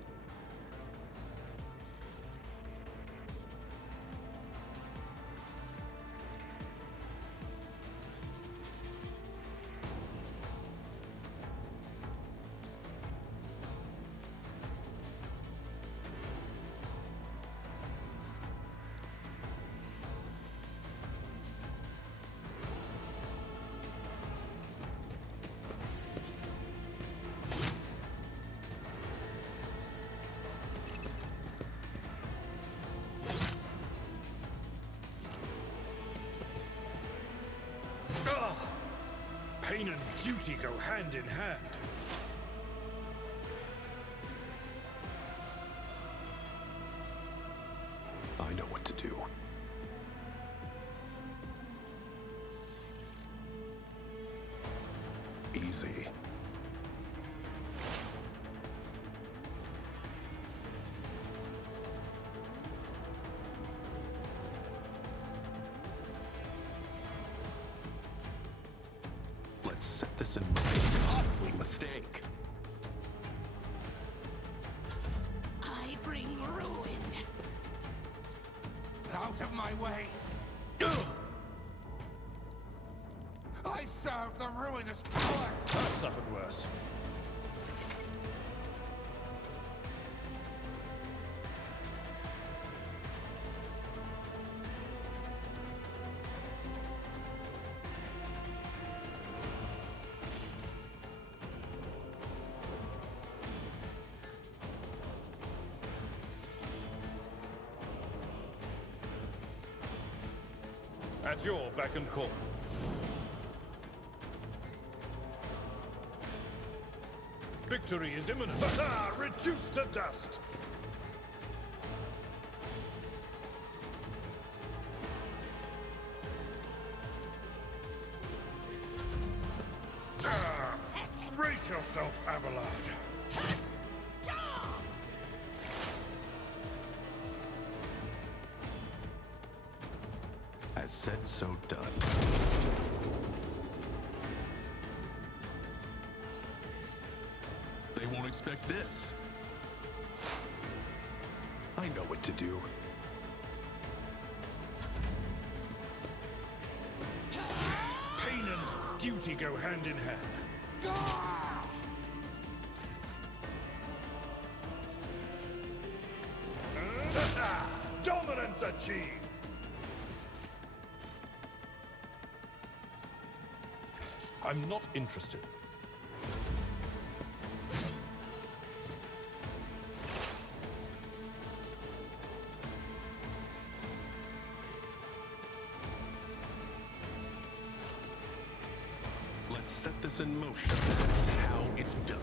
Pain and duty go hand in hand. I know what to do. Easy. Let's set this in motion. Costly mistake. I bring ruin. Out of my way! I serve the ruinous powers! That suffered worse. At your beck and call. Victory is imminent. Reduced to dust. Brace yourself, Abelard. As said, so done. They won't expect this. I know what to do. Pain and duty go hand in hand. Dominance achieved! I'm not interested. Let's set this in motion. That's how it's done.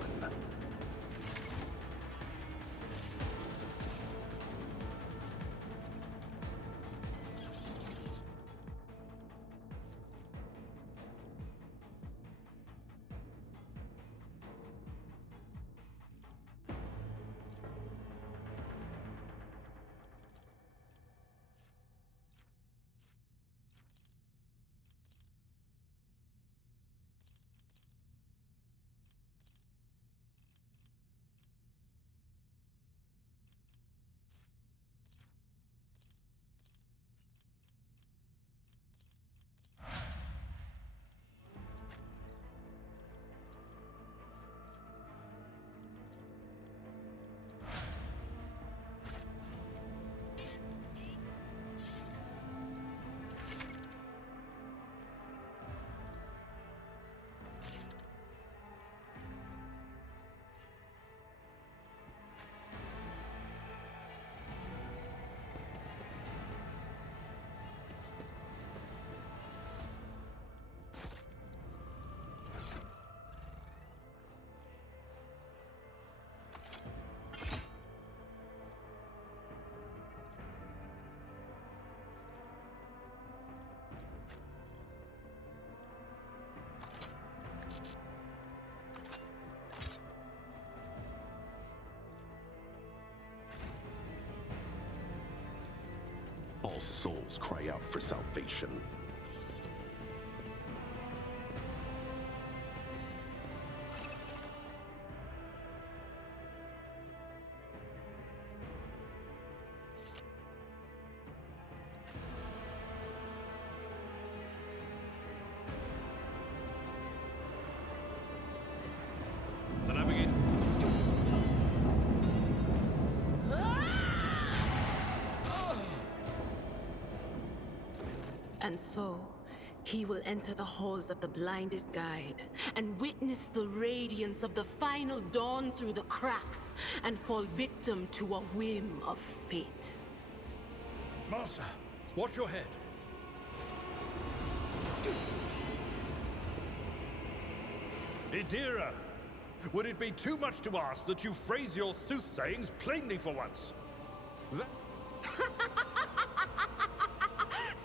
All souls cry out for salvation. The navigator. And so, he will enter the halls of the blinded guide and witness the radiance of the final dawn through the cracks and fall victim to a whim of fate. Master, watch your head. Idira, would it be too much to ask that you phrase your soothsayings plainly for once?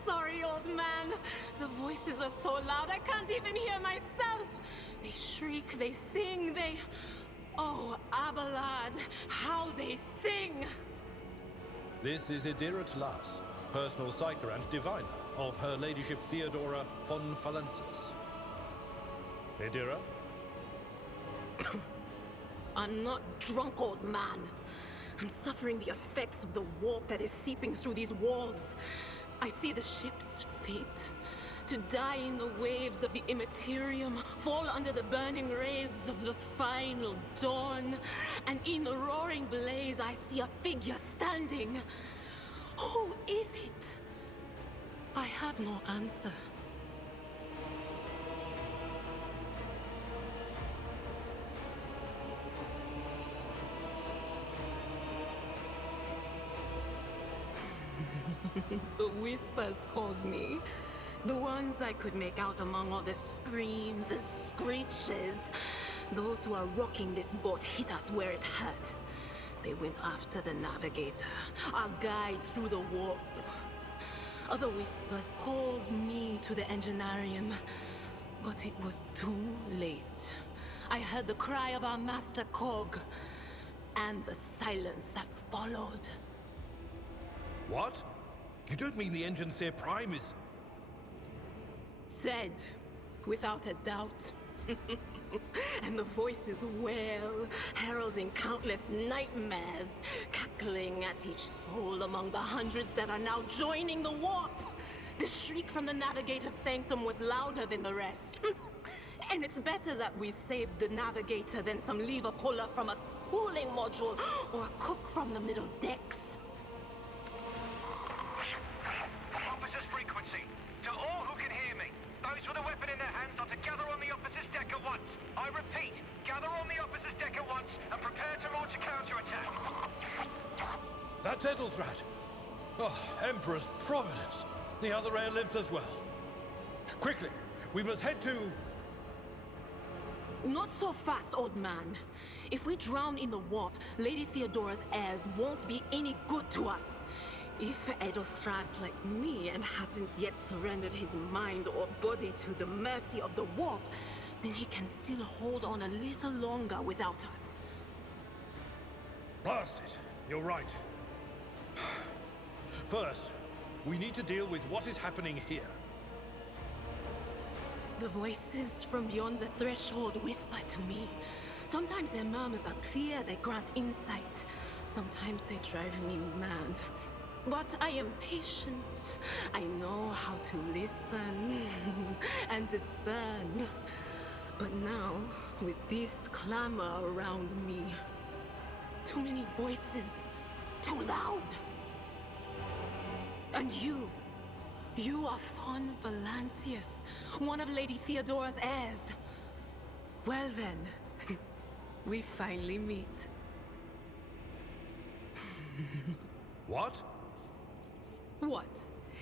Sorry, old man. The voices are so loud I can't even hear myself. They shriek, they sing, they... Oh, Abelard, how they sing! This is Idira Tlas, personal psyker and diviner of Her Ladyship Theodora von Valensis. Idira? I'm not drunk, old man. I'm suffering the effects of the warp that is seeping through these walls. I see the ship's fate. To die in the waves of the immaterium, fall under the burning rays of the final dawn. And in the roaring blaze, I see a figure standing. Who is it? I have no answer. The whispers called me. The ones I could make out among all the screams and screeches. Those who are rocking this boat hit us where it hurt. They went after the navigator, our guide through the warp. Other whispers called me to the engineering, but it was too late. I heard the cry of our master cog, and the silence that followed. What? You don't mean the Engineer Prime is... Said, without a doubt. And the voices wail, heralding countless nightmares, cackling at each soul among the hundreds that are now joining the warp. The shriek from the navigator's sanctum was louder than the rest. And it's better that we saved the navigator than some lever puller from a cooling module or a cook from the middle decks. Officers frequency. To all who can hear me, those with a weapon in their hands are to gather on the officers' deck at once. I repeat, gather on the officers' deck at once and prepare to launch a counterattack. That's Edelthrat. Oh, Emperor's Providence. The other heir lives as well. Quickly, we must head to... Not so fast, old man. If we drown in the warp, Lady Theodora's heirs won't be any good to us. If Edelthrad's like me and hasn't yet surrendered his mind or body to the mercy of the warp, then he can still hold on a little longer without us. Blast it. You're right. First, we need to deal with what is happening here. The voices from beyond the threshold whisper to me. Sometimes their murmurs are clear, they grant insight. Sometimes they drive me mad. But I am patient. I know how to listen and discern. But now, with this clamor around me, too many voices, too loud. And you are von Valancius, one of Lady Theodora's heirs. Well then, we finally meet. What? What?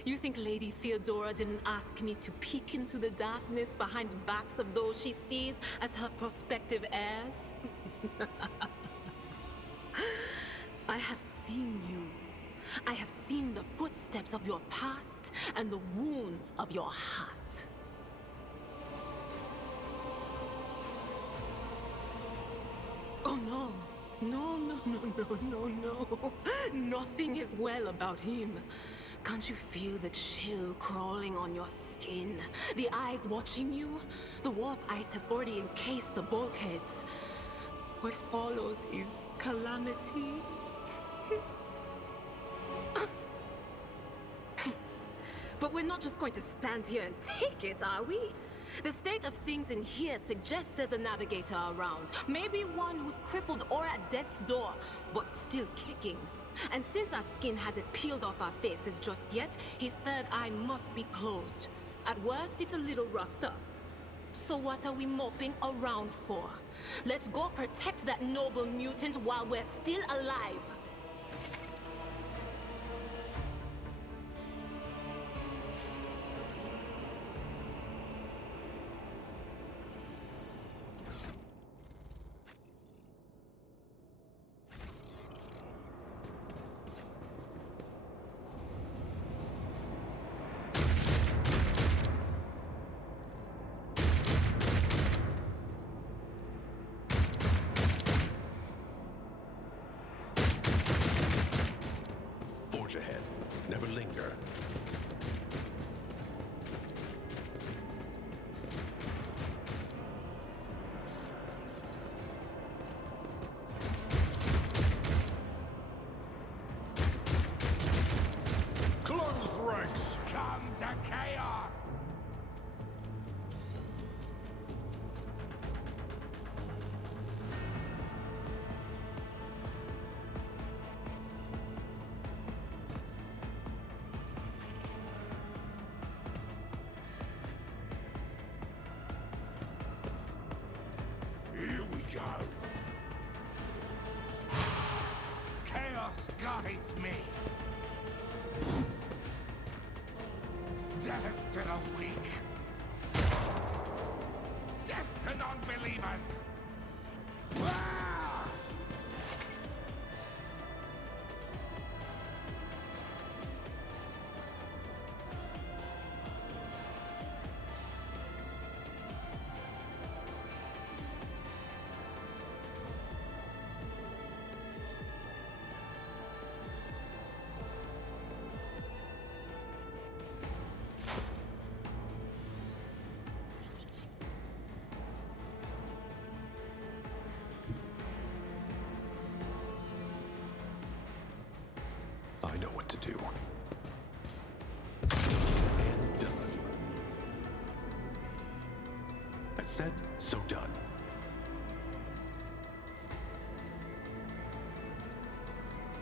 You think Lady Theodora didn't ask me to peek into the darkness behind the backs of those she sees as her prospective heirs? I have seen you. I have seen the footsteps of your past and the wounds of your heart. Oh no. No. Nothing is well about him. Can't you feel the chill crawling on your skin? The eyes watching you? The warp ice has already encased the bulkheads. What follows is calamity. But we're not just going to stand here and take it, are we? The state of things in here suggests there's a navigator around. Maybe one who's crippled or at death's door, but still kicking. And since our skin hasn't peeled off our faces just yet, his third eye must be closed. At worst, it's a little roughed up. So what are we moping around for? Let's go protect that noble mutant while we're still alive. Forge ahead. Never linger. Close ranks! Come to chaos! Here we go. Chaos guides me. Death to the weak. Death to non-believers. Ah! I know what to do. And done. As said, so done.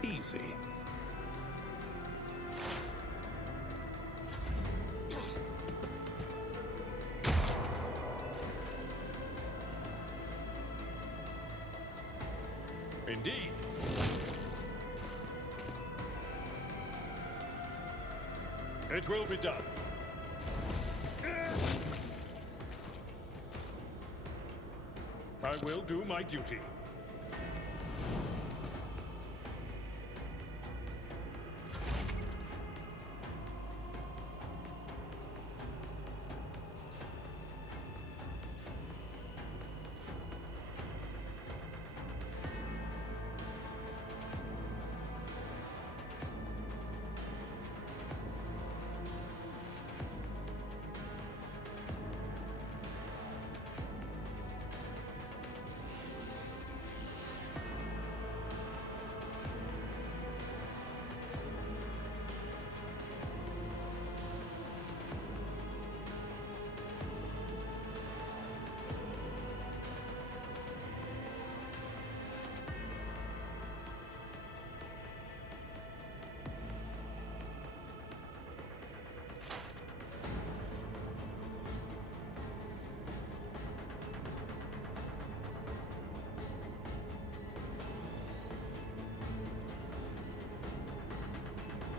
Easy. Indeed. It will be done. I will do my duty.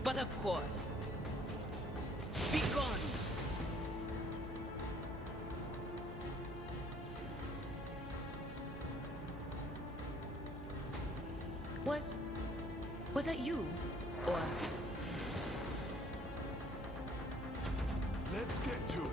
But of course. Be gone! Was that you? Or... Let's get to it.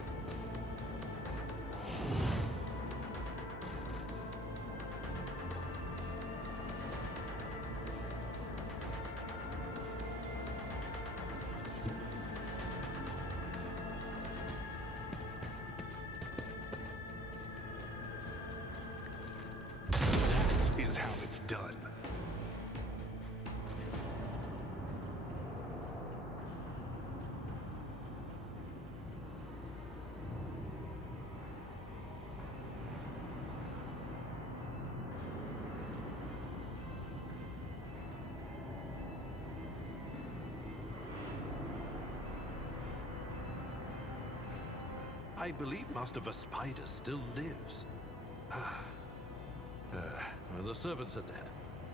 done. I believe Master Vespider still lives. The servants are dead,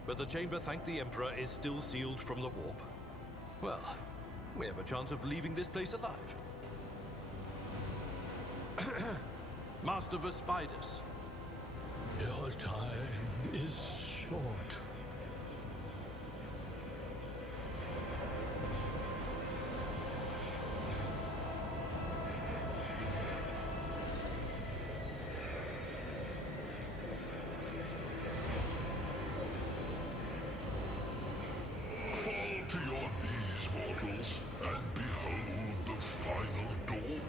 but the chamber, thank the Emperor, is still sealed from the warp. Well, we have a chance of leaving this place alive. Master Vespidus. Your time is short. To your knees, mortals, and behold the final dawn.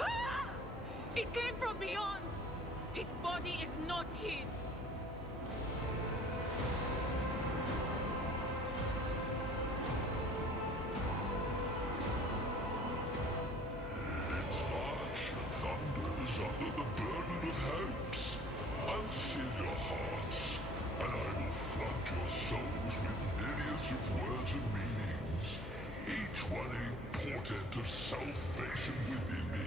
Ah! It came from beyond! His body is not his! Its march thunders under the burden of hopes. Unseal your hearts, and I will flood your souls with myriads of words and meanings, each one a portent of salvation within me.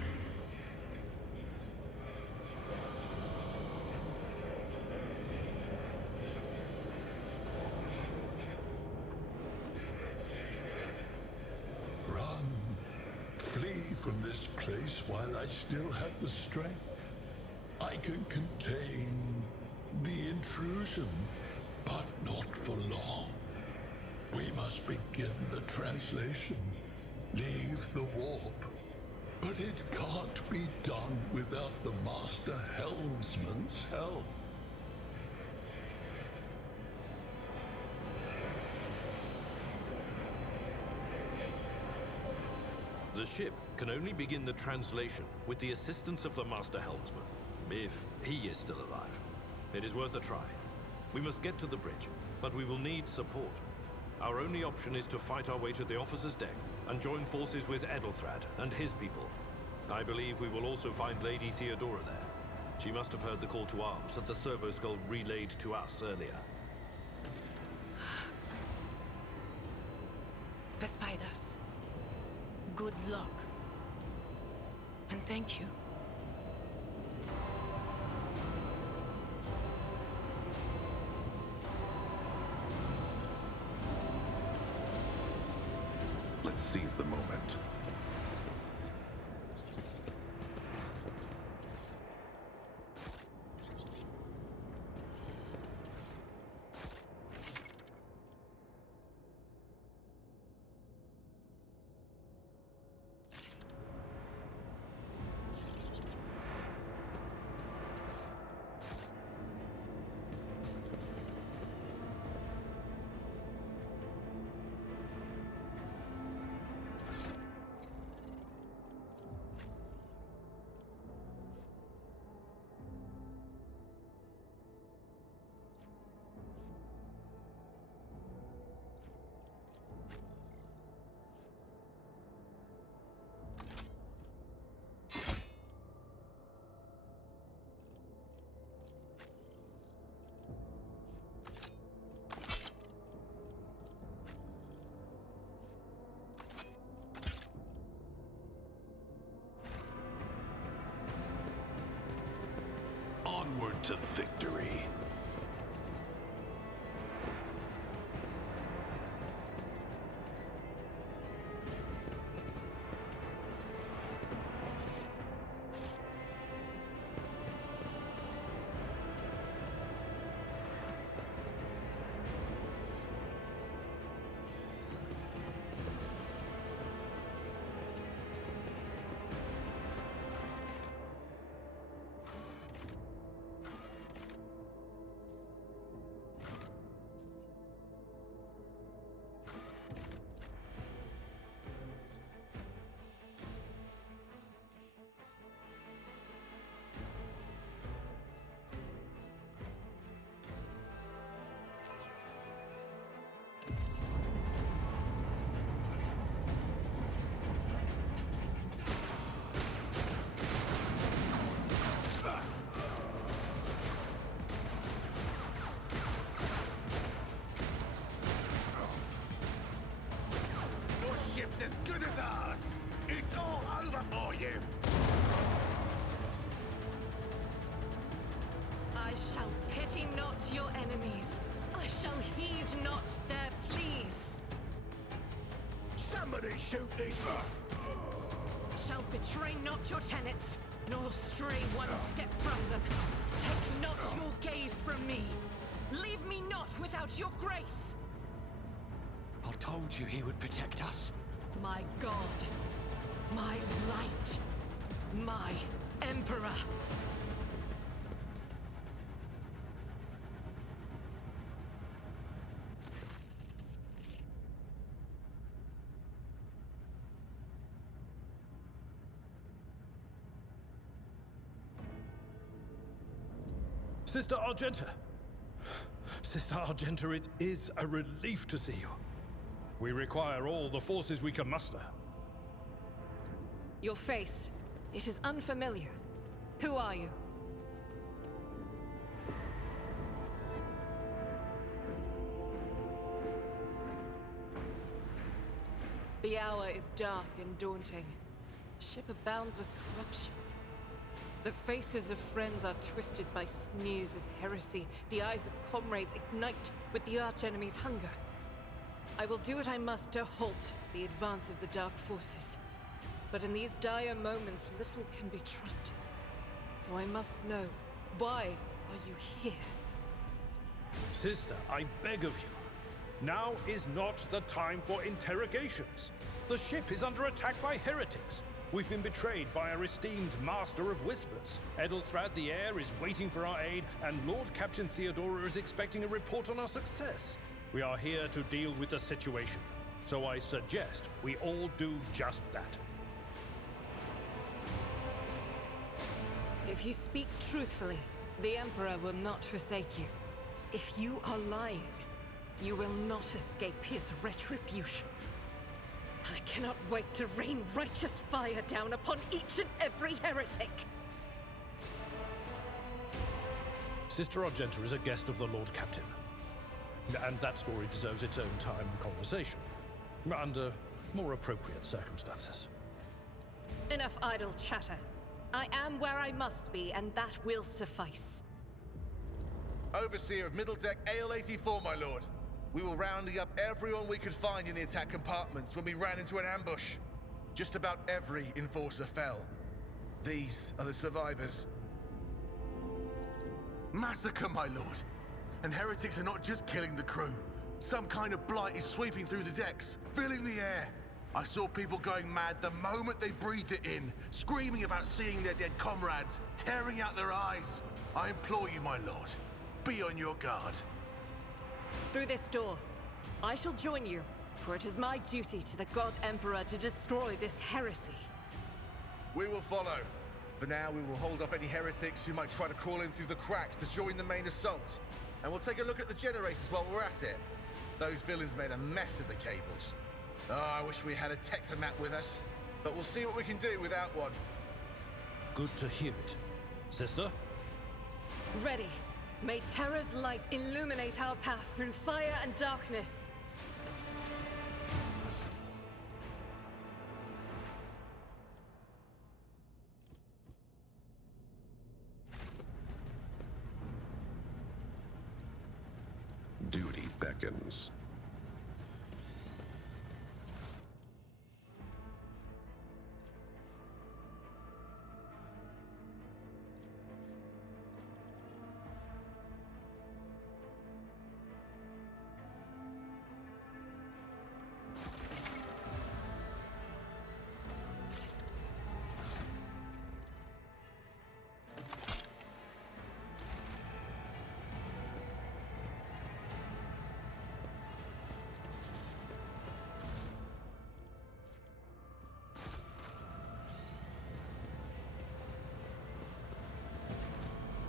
From this place while I still have the strength. I can contain the intrusion, but not for long. We must begin the translation, leave the warp. But it can't be done without the Master Helmsman's help. The ship can only begin the translation with the assistance of the Master Helmsman, if he is still alive. It is worth a try. We must get to the bridge, but we will need support. Our only option is to fight our way to the officer's deck and join forces with Edelthrad and his people. I believe we will also find Lady Theodora there. She must have heard the call to arms that the servo skull relayed to us earlier. Vespidas, good luck. And thank you. Let's seize the moment. Onward to victory. you! I shall pity not your enemies. I shall heed not their pleas. Somebody shoot these... Shall betray not your tenets, nor stray one step from them. Take not your gaze from me. Leave me not without your grace. I told you he would protect us. My God, my light, my Emperor. Sister Argenta! Sister Argenta, it is a relief to see you. We require all the forces we can muster. Your face, it is unfamiliar. Who are you? The hour is dark and daunting. Ship abounds with corruption. The faces of friends are twisted by sneers of heresy. The eyes of comrades ignite with the archenemy's hunger. I will do what I must to halt the advance of the dark forces. But in these dire moments, little can be trusted. So I must know, why are you here? Sister, I beg of you. Now is not the time for interrogations. The ship is under attack by heretics. We've been betrayed by our esteemed Master of Whispers. Edelstrad the Heir is waiting for our aid, and Lord-Captain Theodora is expecting a report on our success. We are here to deal with the situation, so I suggest we all do just that. If you speak truthfully, the Emperor will not forsake you. If you are lying, you will not escape his retribution. I cannot wait to rain righteous fire down upon each and every heretic! Sister Argenta is a guest of the Lord Captain. And that story deserves its own time and conversation. Under more appropriate circumstances. Enough idle chatter. I am where I must be, and that will suffice. Overseer of Middle Deck AL-84, my lord. We were rounding up everyone we could find in the attack compartments when we ran into an ambush. Just about every enforcer fell. These are the survivors. Massacre, my lord. And heretics are not just killing the crew. Some kind of blight is sweeping through the decks, filling the air. I saw people going mad the moment they breathed it in, screaming about seeing their dead comrades, tearing out their eyes. I implore you, my lord, be on your guard. Through this door, I shall join you, for it is my duty to the God Emperor to destroy this heresy. We will follow. For now, we will hold off any heretics who might try to crawl in through the cracks to join the main assault. And we'll take a look at the generators while we're at it. Those villains made a mess of the cables. Oh, I wish we had a Tectomat with us. But we'll see what we can do without one. Good to hear it. Sister? Ready. May Terra's light illuminate our path through fire and darkness. Duty beckons.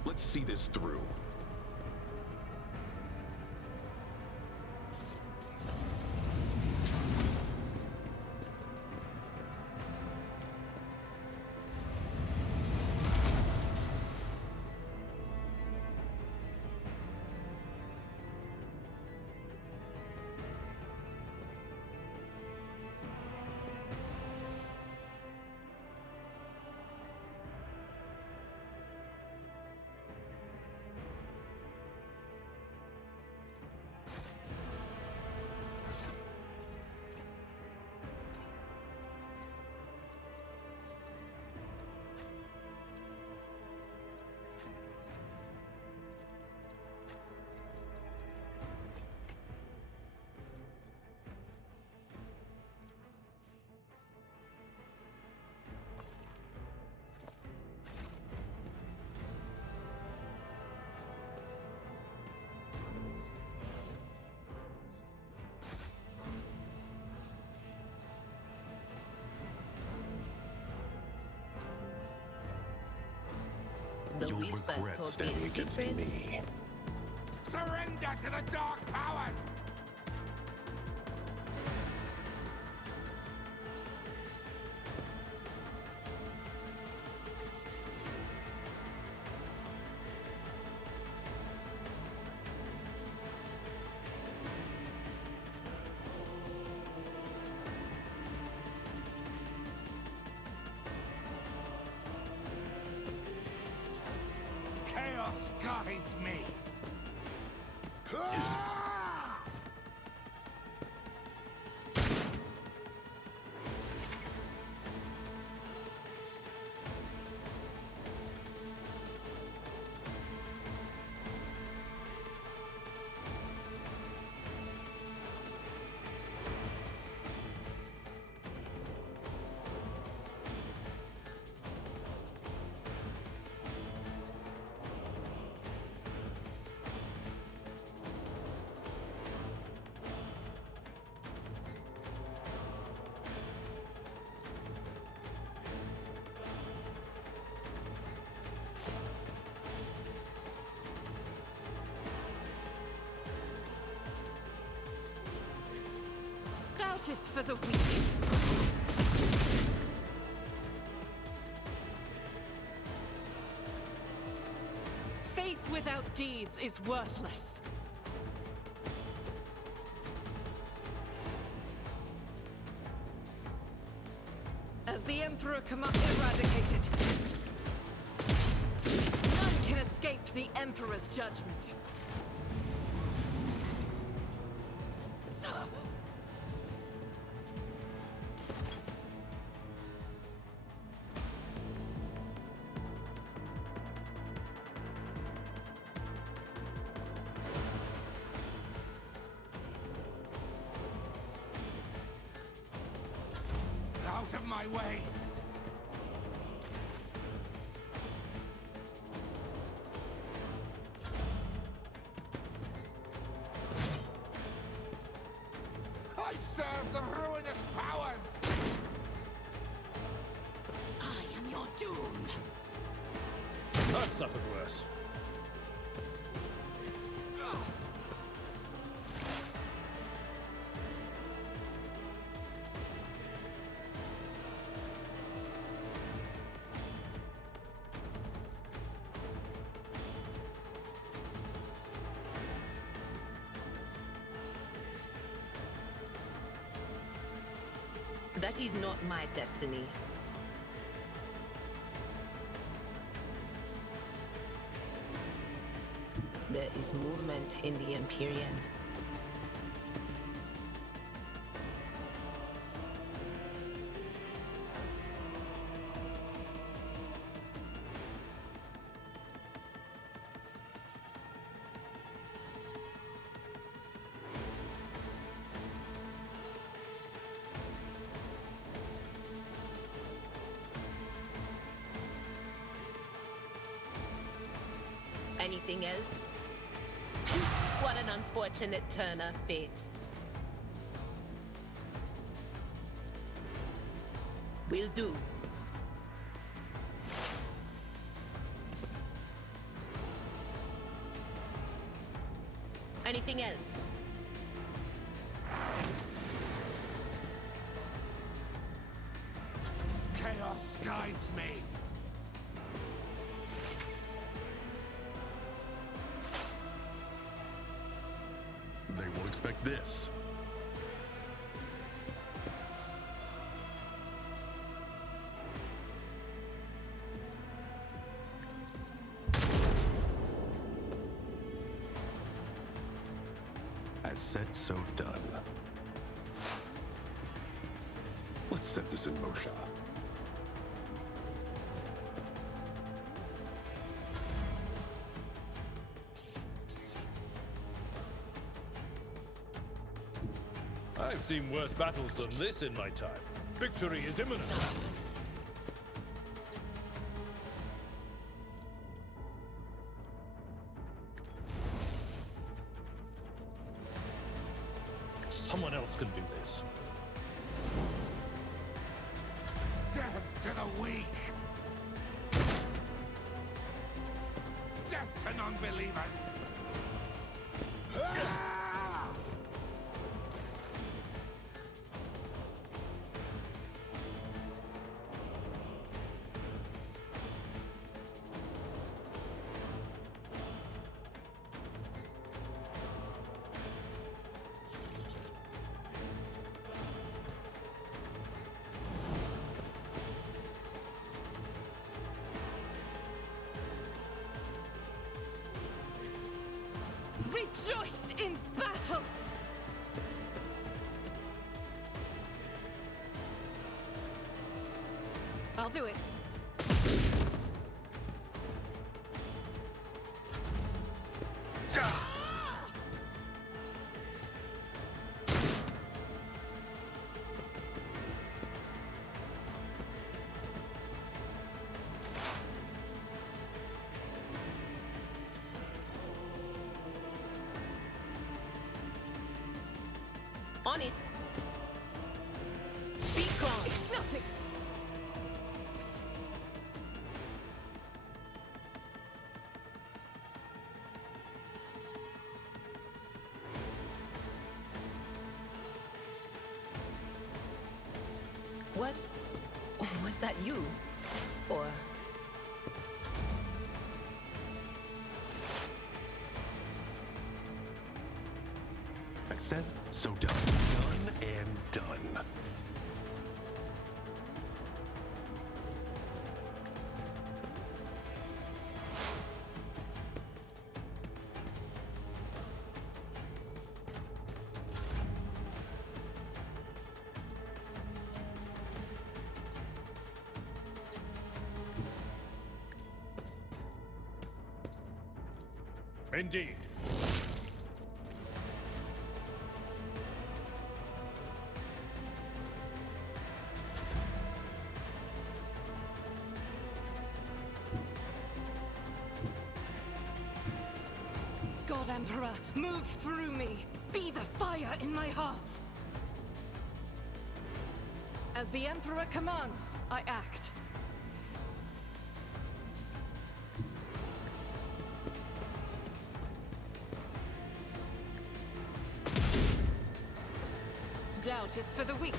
Let's see this through. You'll regret standing against me. Surrender to the dark powers! Chaos guides me! Doubt is for the weak. Faith without deeds is worthless. As the Emperor eradicated, none can escape the Emperor's judgment. Out of my way! I serve the ruinous powers! I am your doom. I've suffered worse. That is not my destiny. There is movement in the Empyrean. Anything else? What an unfortunate turn of fate. Will do. Anything else? Chaos guides me! They won't expect this. As said, so done. Let's set this in motion. I've seen worse battles than this in my time. Victory is imminent. Someone else can do this. Death to the weak! believe us. Rejoice in battle! I'll do it. On it. Be gone. It's nothing. Was that you? Or... I said, so done. Done and done. Indeed. God, Emperor, move through me. Be the fire in my heart. As the Emperor commands, I act. Doubt is for the weak.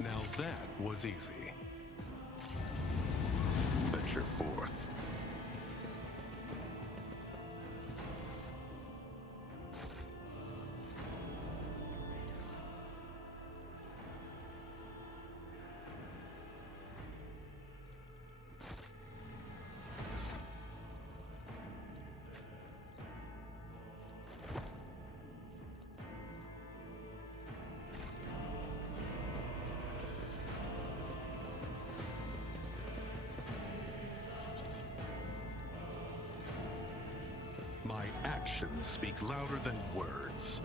Now that was easy. Venture forth. My actions speak louder than words.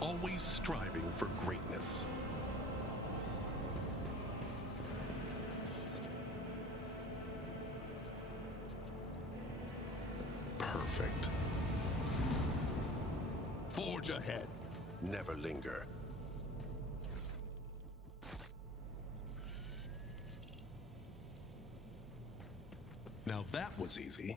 Always striving for greatness. Perfect. Forge ahead. Never linger. Now that was easy.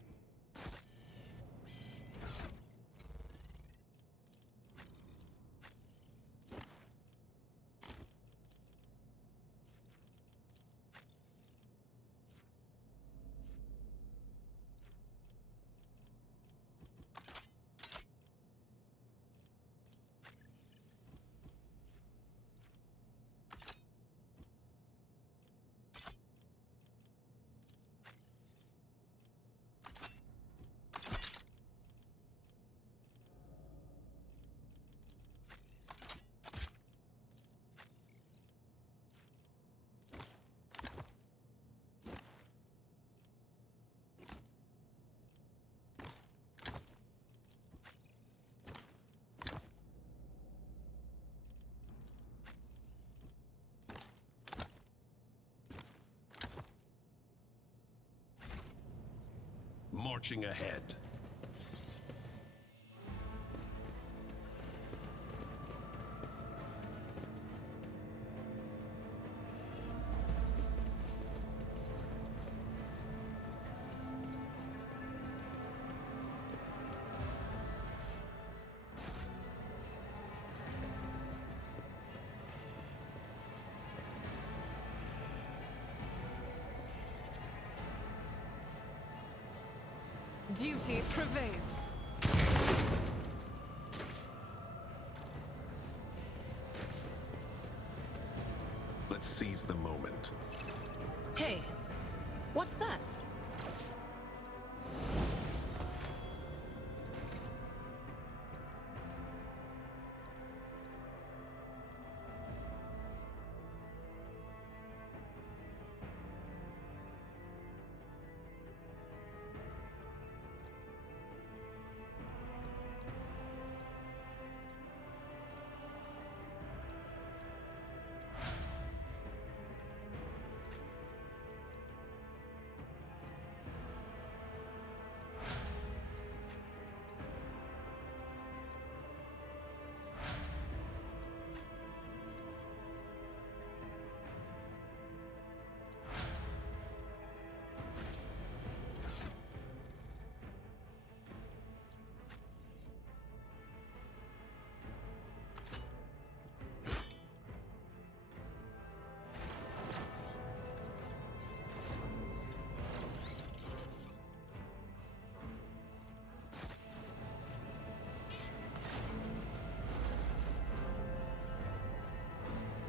marching ahead. Duty prevails. Let's seize the moment. Hey, what's that?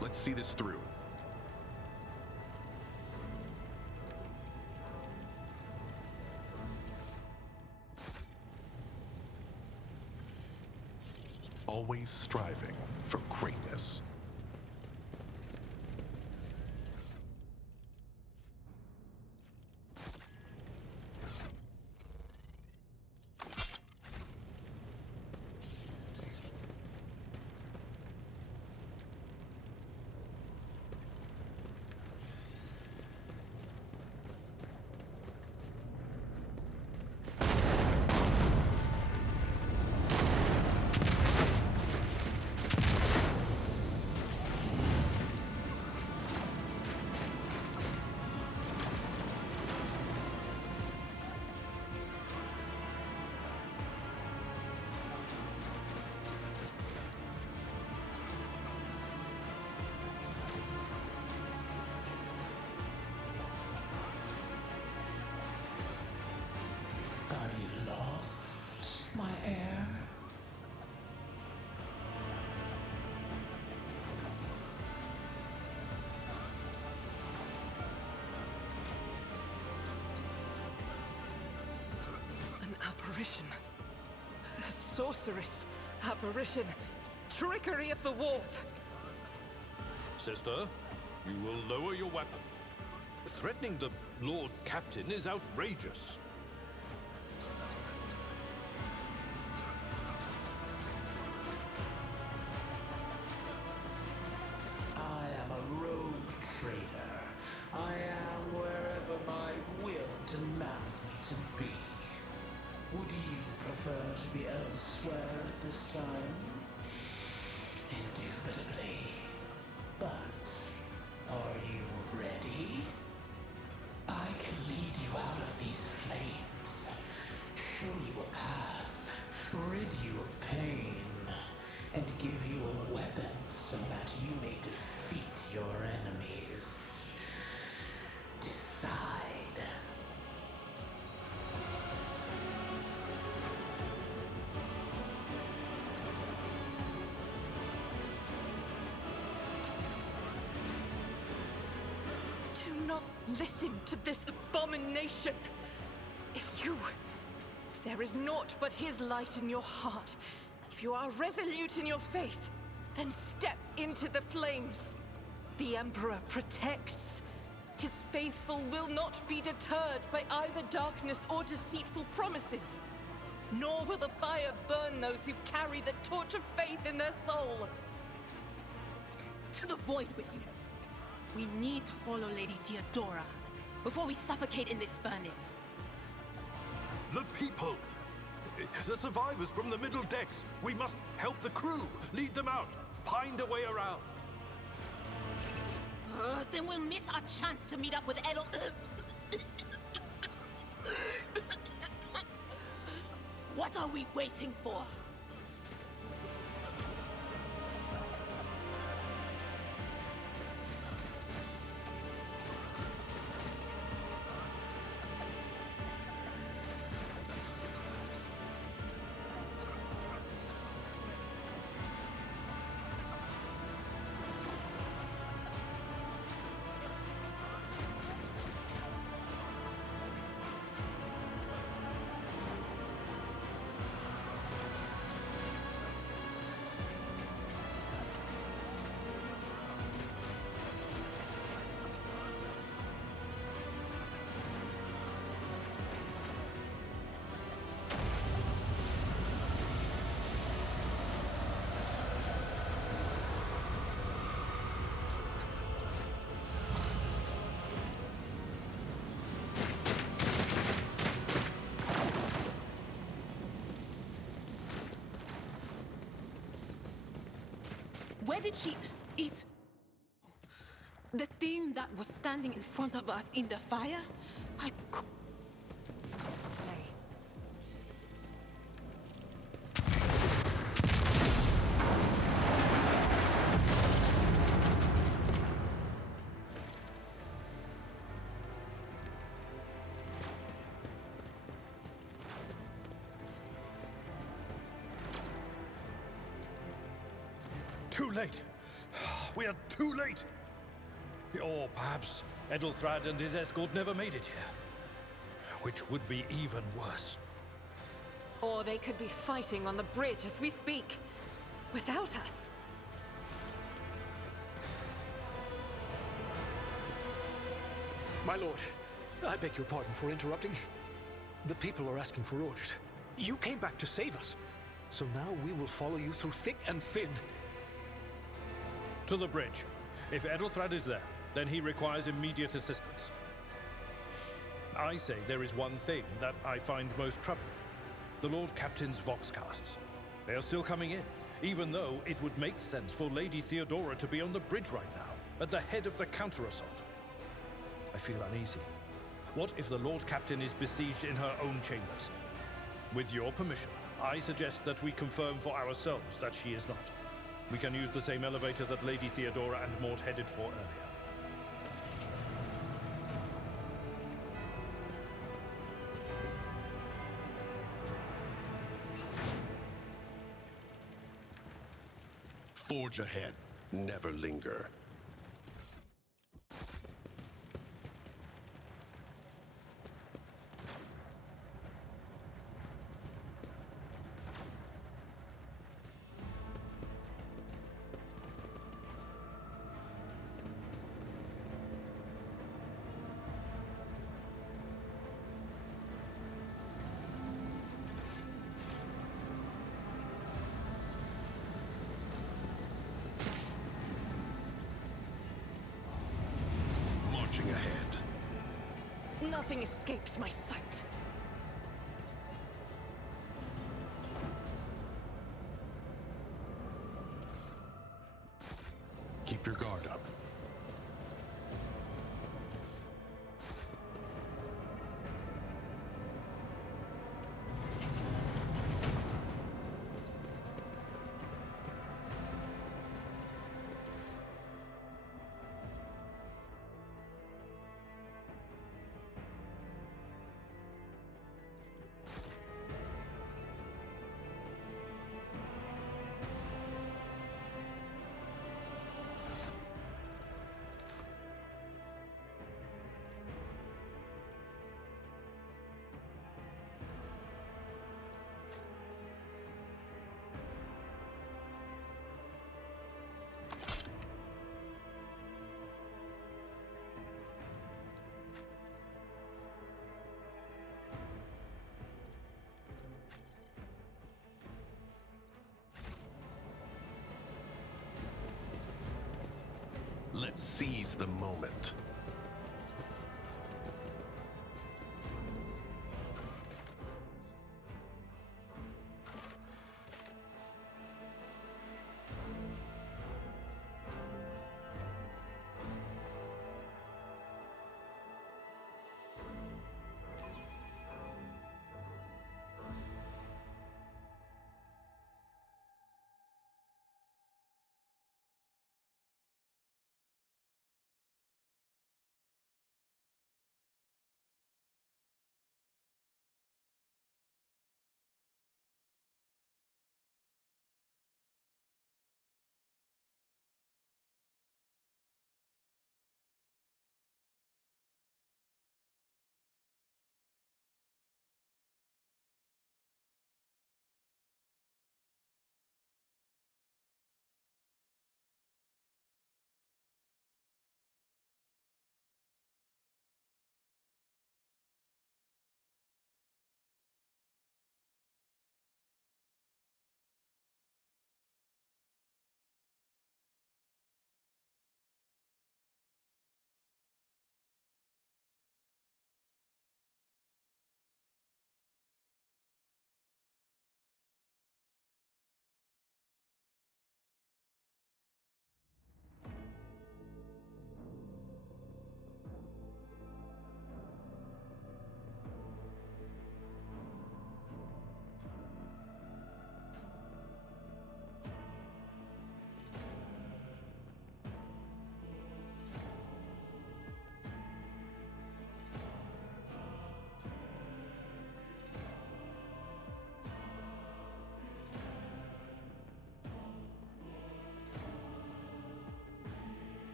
Let's see this through. Always striving for greatness. My heir. An apparition. A sorceress. Apparition. Trickery of the warp. Sister, you will lower your weapon. Threatening the Lord-Captain is outrageous. I am a rogue trader. I am wherever my will demands me to be. Would you prefer to be elsewhere at this time? Indubitably. But are you ready? I can lead you out of these flames, show you a path, rid you of pain, and give you a weapon so that you may defeat your enemies. Decide. Do not listen to this abomination. If there is naught but his light in your heart, if you are resolute in your faith, then step into the flames. The Emperor protects. His faithful will not be deterred by either darkness or deceitful promises. Nor will the fire burn those who carry the torch of faith in their soul. To the void with you. We need to follow Lady Theodora before we suffocate in this furnace. The people! The survivors from the middle decks! We must help the crew! Lead them out! Find a way around! Then we'll miss our chance to meet up with Edel... What are we waiting for? Where did she eat? The thing that was standing in front of us in the fire? Too late. We are too late. Or perhaps Edelthrad and his escort never made it here. Which would be even worse. Or they could be fighting on the bridge as we speak, without us. My lord, I beg your pardon for interrupting. The people are asking for orders. You came back to save us. So now we will follow you through thick and thin. To the bridge. If Edelthrad is there, then he requires immediate assistance. I say there is one thing that I find most troubling. The Lord-Captain's Voxcasts. They are still coming in, even though it would make sense for Lady Theodora to be on the bridge right now, at the head of the counter-assault. I feel uneasy. What if the Lord-Captain is besieged in her own chambers? With your permission, I suggest that we confirm for ourselves that she is not. We can use the same elevator that Lady Theodora and Mort headed for earlier. Forge ahead. Never linger. Ahead. Nothing escapes my sight. Keep your guard up. Let's seize the moment.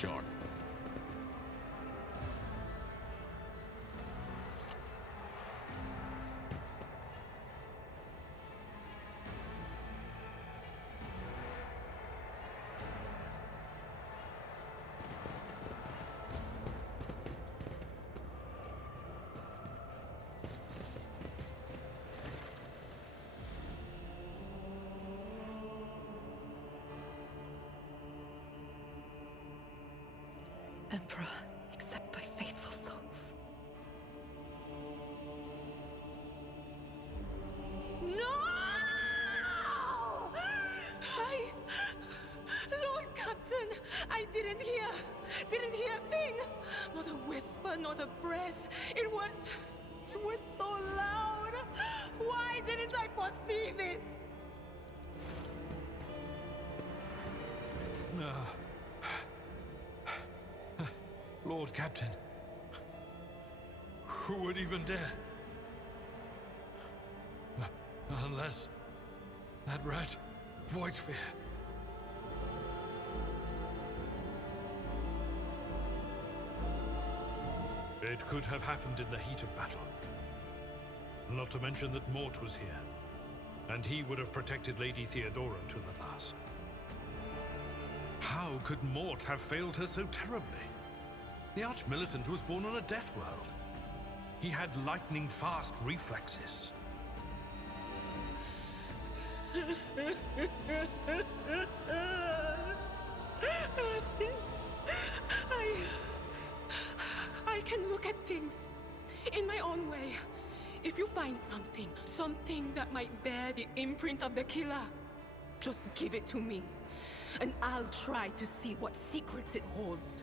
shark. Emperor, accept thy faithful souls. No! Lord-Captain, I didn't hear a thing. Not a whisper, not a breath. It was so loud. Why didn't I foresee this? Lord-Captain. Who would even dare? Unless that rat, Voidsphere. It could have happened in the heat of battle. Not to mention that Mort was here, and he would have protected Lady Theodora to the last. How could Mort have failed her so terribly? The Arch-Militant was born on a death world. He had lightning-fast reflexes. I can look at things in my own way. If you find something that might bear the imprint of the killer, just give it to me, and I'll try to see what secrets it holds.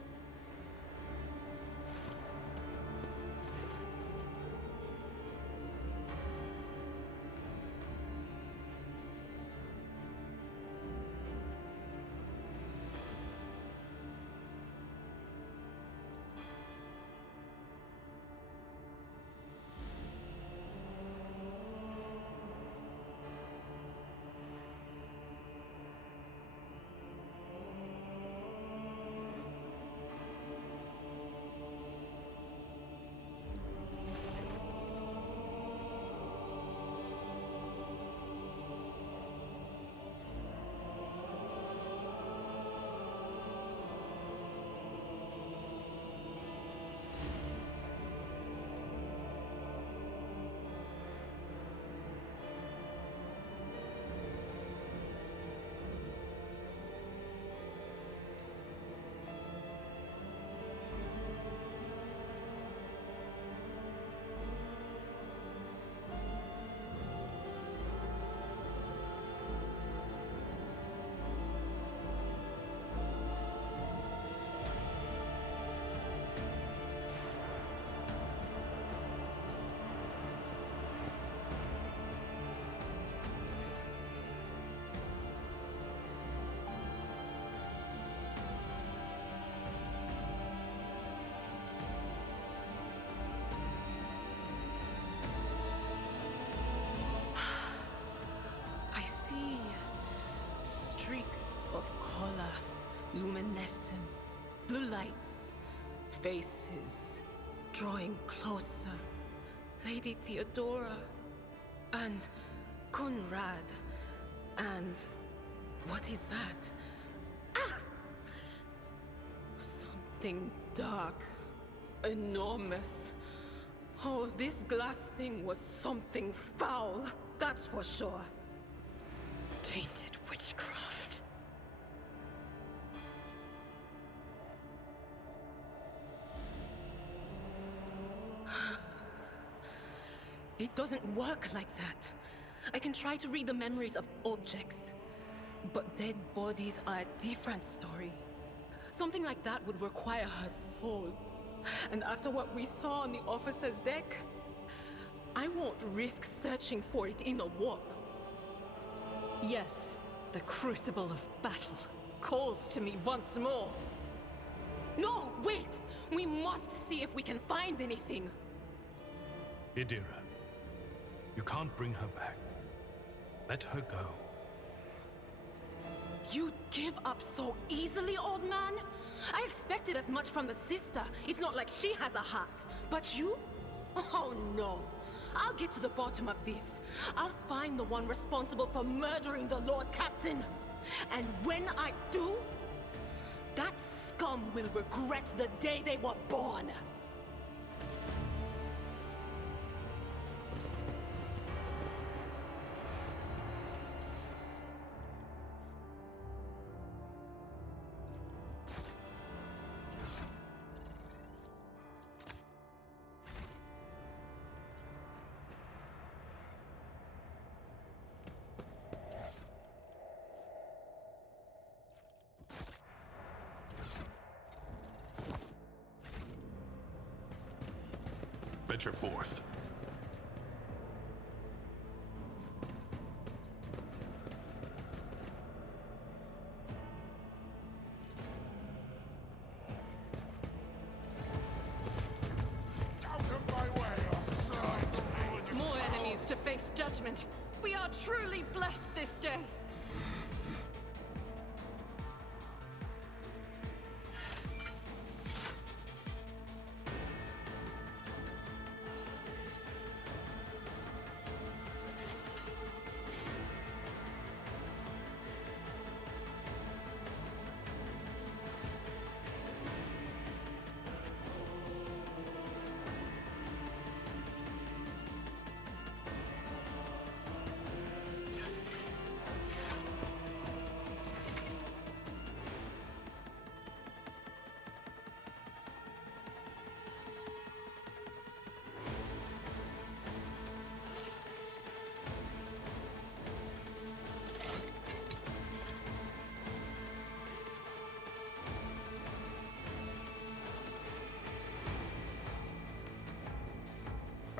Streaks of color, luminescence, blue lights, faces, drawing closer. Lady Theodora, and Conrad, and what is that? Ah! Something dark, enormous. Oh, this glass thing was something foul, that's for sure. Tainted witchcraft. It doesn't work like that. I can try to read the memories of objects, but dead bodies are a different story. Something like that would require her soul. And after what we saw on the officer's deck, I won't risk searching for it in a warp. Yes, the crucible of battle calls to me once more. No, wait! We must see if we can find anything. Idira, you can't bring her back. Let her go. You'd give up so easily, old man? I expected as much from the sister. It's not like she has a heart. But you? Oh no. I'll get to the bottom of this. I'll find the one responsible for murdering the Lord-Captain. And when I do, that scum will regret the day they were born. Venture forth. More enemies to face judgment. We are truly blessed this day.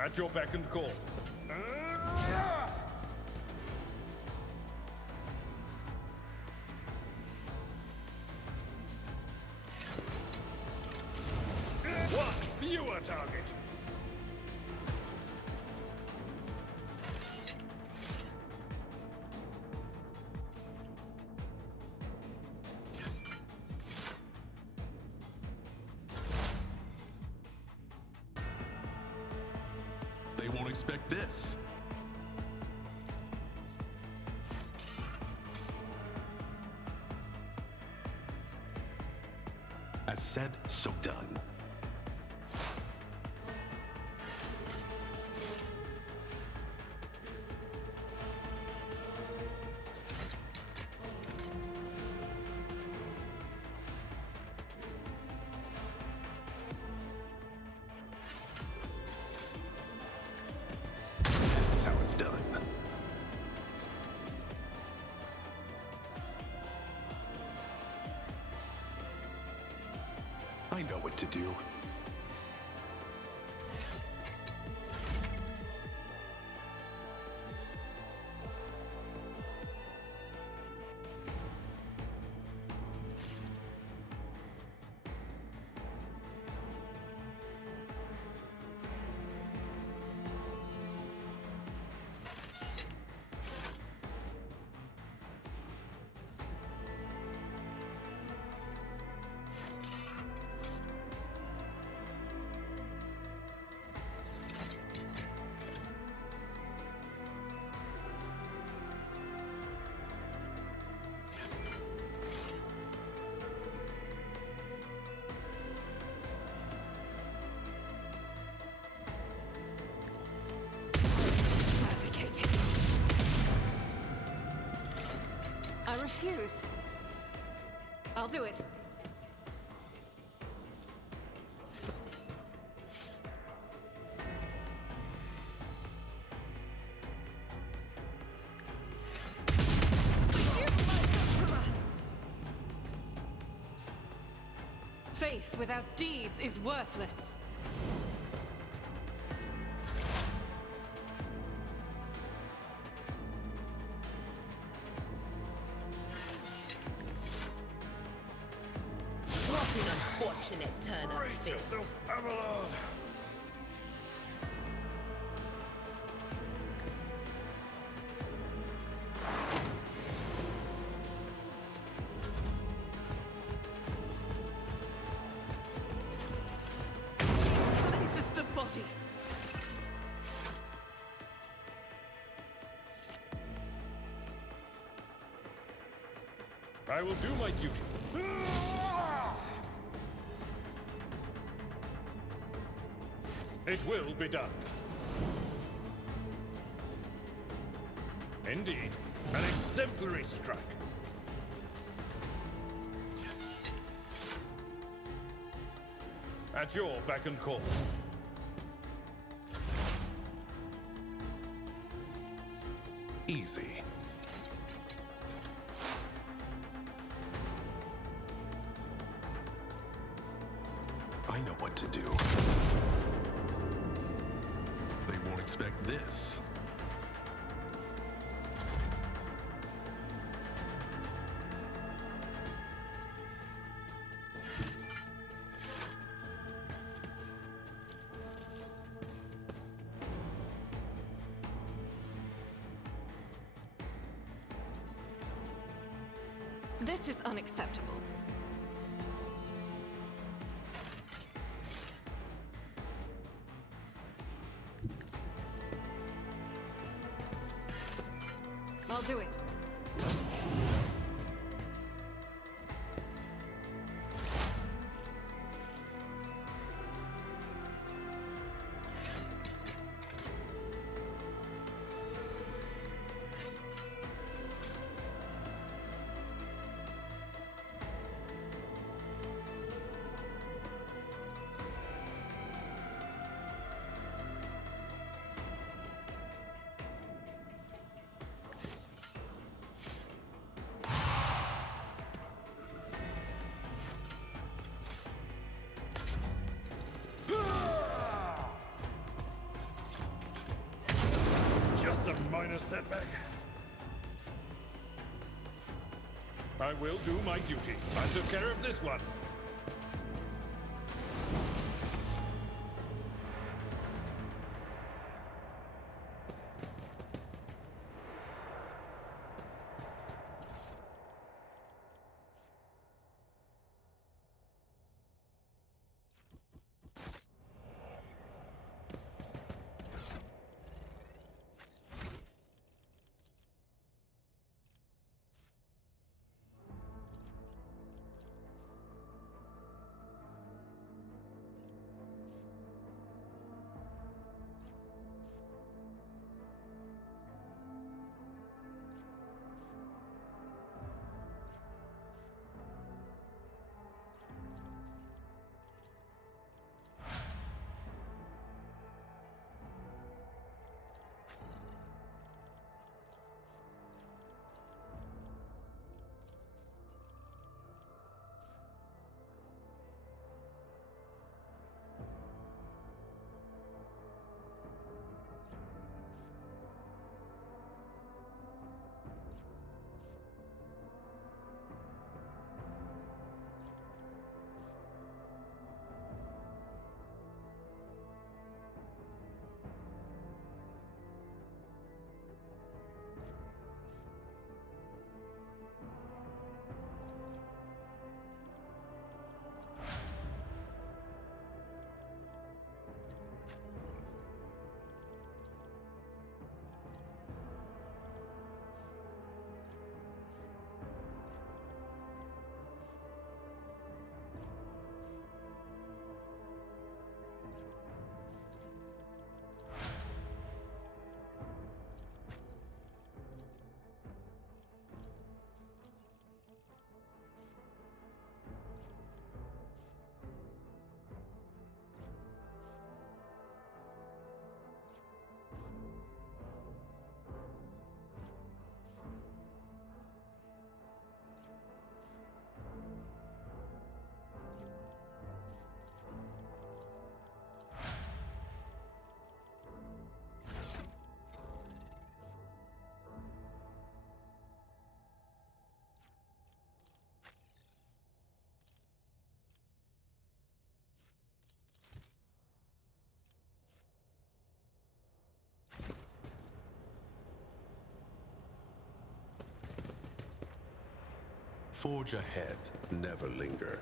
At your beck and call. One fewer target. They won't expect this. As said, so done. That's how it's done. I know what to do. I refuse. I'll do it. Faith without deeds is worthless. What an unfortunate turn of fate. Avalon! I will do my duty. It will be done. Indeed, an exemplary strike. At your beck and call. Easy. I know what to do. They won't expect this. This is unacceptable. I'll do it. Just a minor setback. I will do my duty. I took care of this one. Forge ahead, never linger.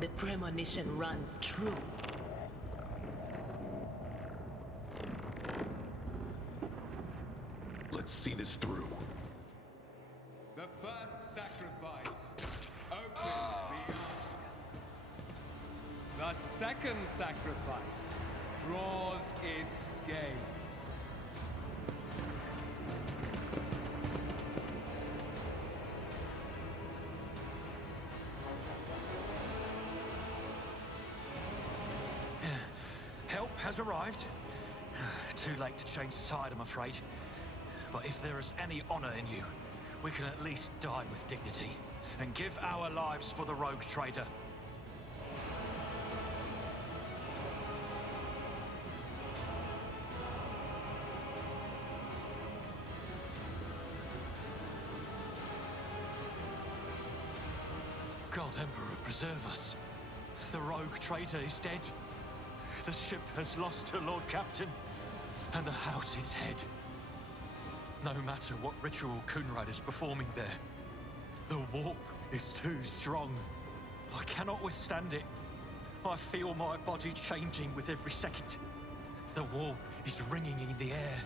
The premonition runs true. Let's see this through. The first sacrifice opens the eye. The second sacrifice draws its gaze. Help has arrived. Too late to change the tide, I'm afraid. But if there is any honor in you, we can at least die with dignity and give our lives for the rogue trader. God, Emperor, preserve us. The rogue trader is dead. The ship has lost her Lord-Captain, and the house its head. No matter what ritual Coonrad is performing there, the warp is too strong. I cannot withstand it. I feel my body changing with every second. The warp is ringing in the air.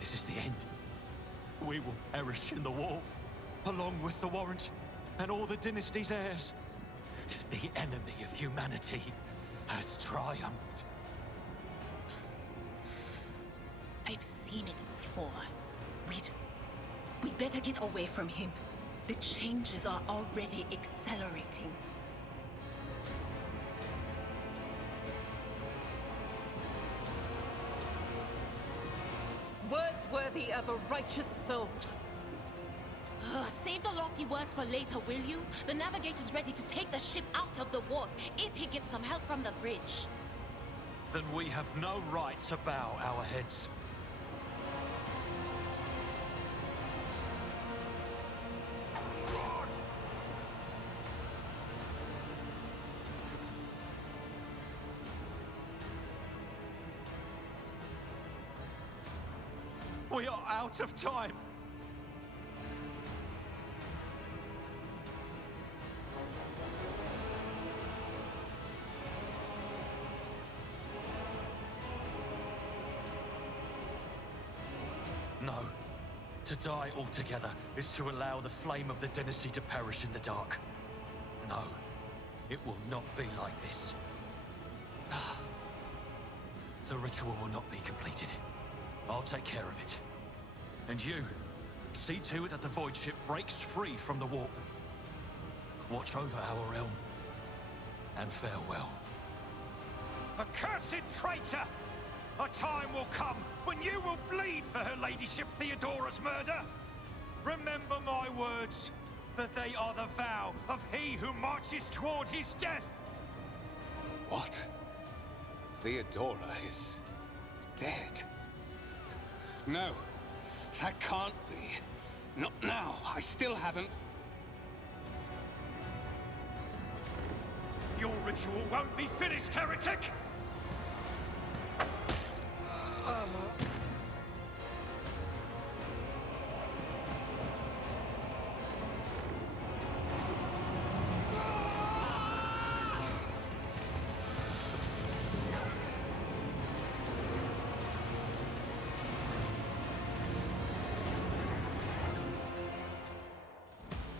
This is the end. We will perish in the warp, along with the warrant and all the dynasty's heirs. The enemy of humanity has triumphed. I've seen it before. We'd better get away from him. The changes are already accelerating. Words worthy of a righteous soul. Save the lofty words for later, will you? The navigator's ready to take the ship out of the warp if he gets some help from the bridge. Then we have no right to bow our heads. We are out of time. No. To die altogether is to allow the flame of the dynasty to perish in the dark. No. It will not be like this. The ritual will not be completed. I'll take care of it. And you, see to it that the void ship breaks free from the warp. Watch over our realm. And farewell. Accursed traitor! A time will come when you will bleed for her ladyship Theodora's murder. Remember my words, for they are the vow of he who marches toward his death. What? Theodora is dead? No, that can't be. Not now. I still haven't. Your ritual won't be finished, heretic!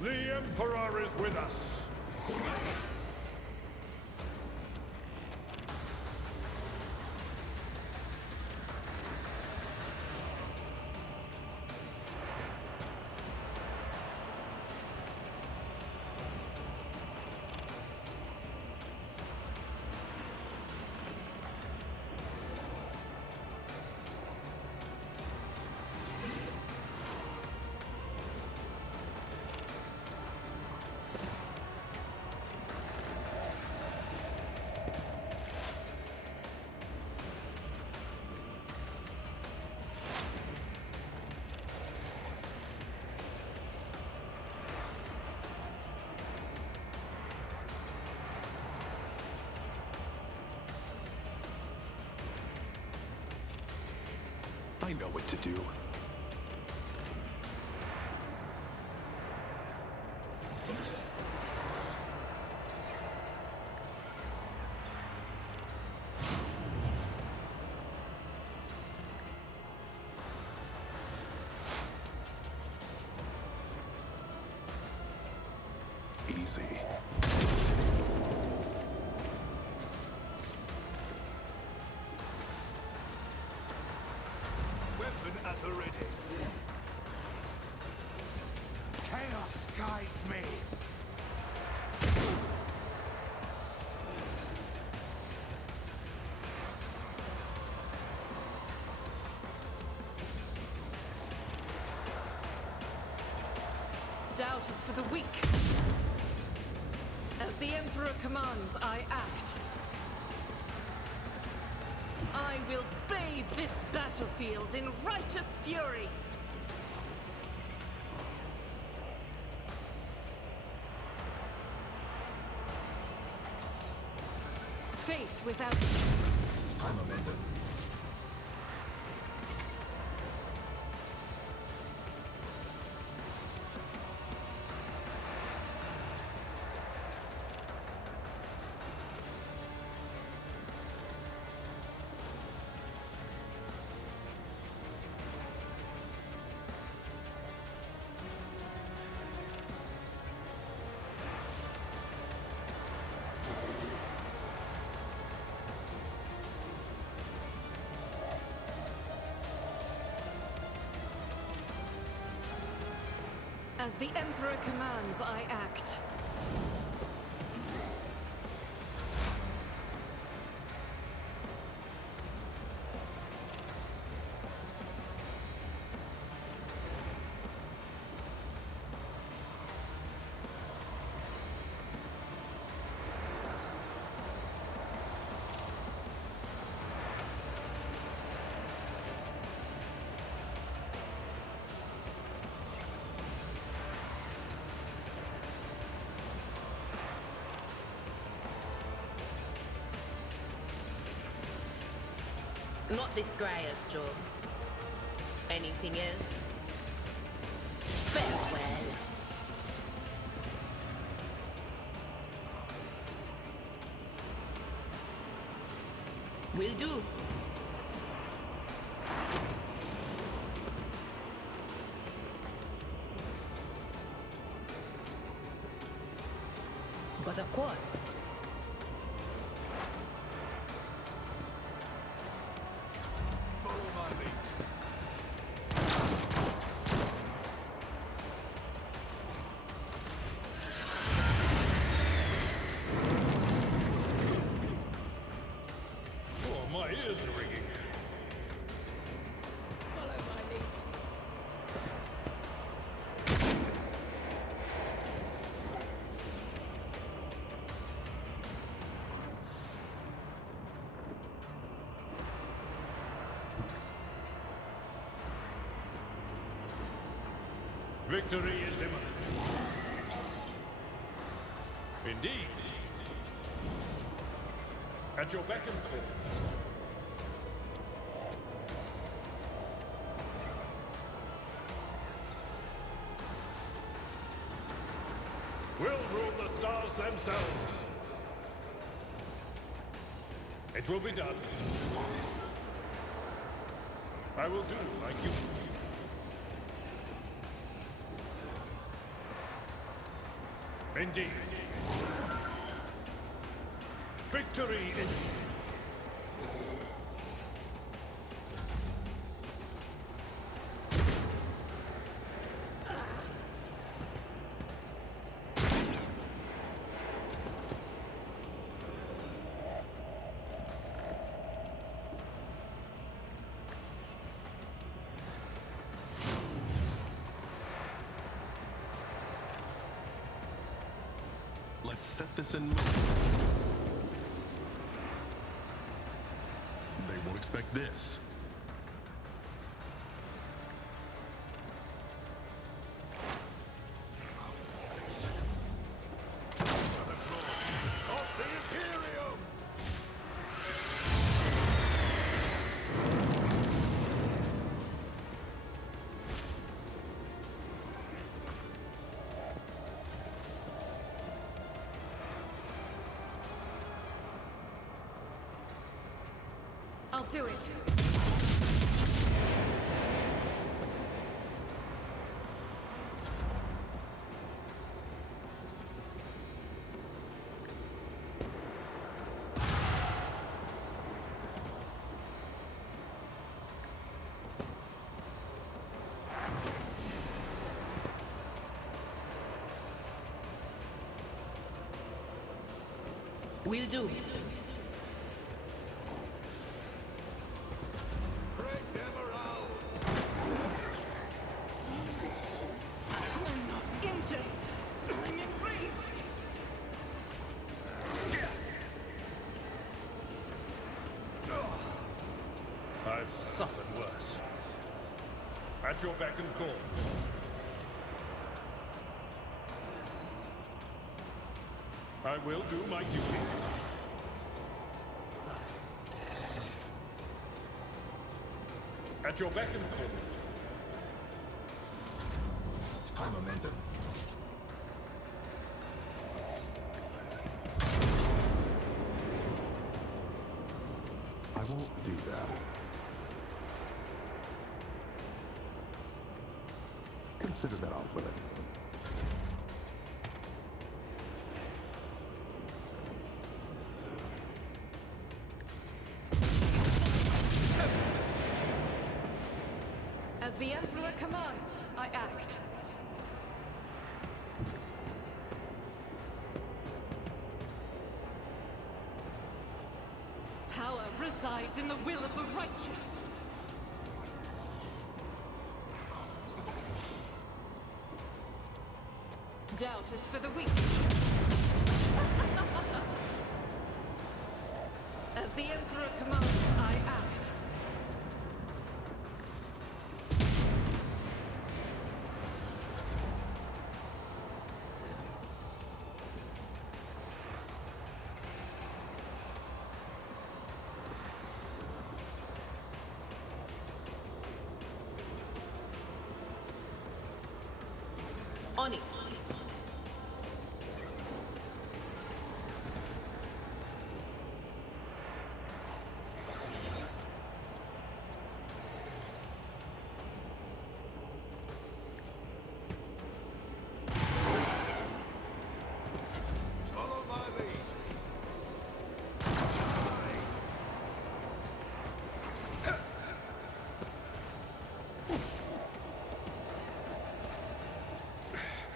The Emperor is with us. I know what to do. easy. Weapon at the ready. Chaos guides me. Doubt is for the weak. As the Emperor commands, I act. I will bathe this battlefield in righteous fury. Faith without... I'm Amanda. As the Emperor commands, I act. Not this Greyer's job. Anything is? Farewell. Will do. But of course. Victory is imminent. Indeed. At your beck and call. We'll rule the stars themselves. It will be done. I will do like you. Indeed. Victory is... Let's set this in motion. They won't expect this. I'll do it. Will do. Break them around! You're not injured. I'm enraged. I've suffered worse. At your beck and call. I will do my duty. At your beck and call. High momentum. I won't do that. Consider that off limits. As the Emperor commands, I act. Power resides in the will of the righteous. Doubt is for the weak. As the Emperor commands, I act. On it. Follow my lead.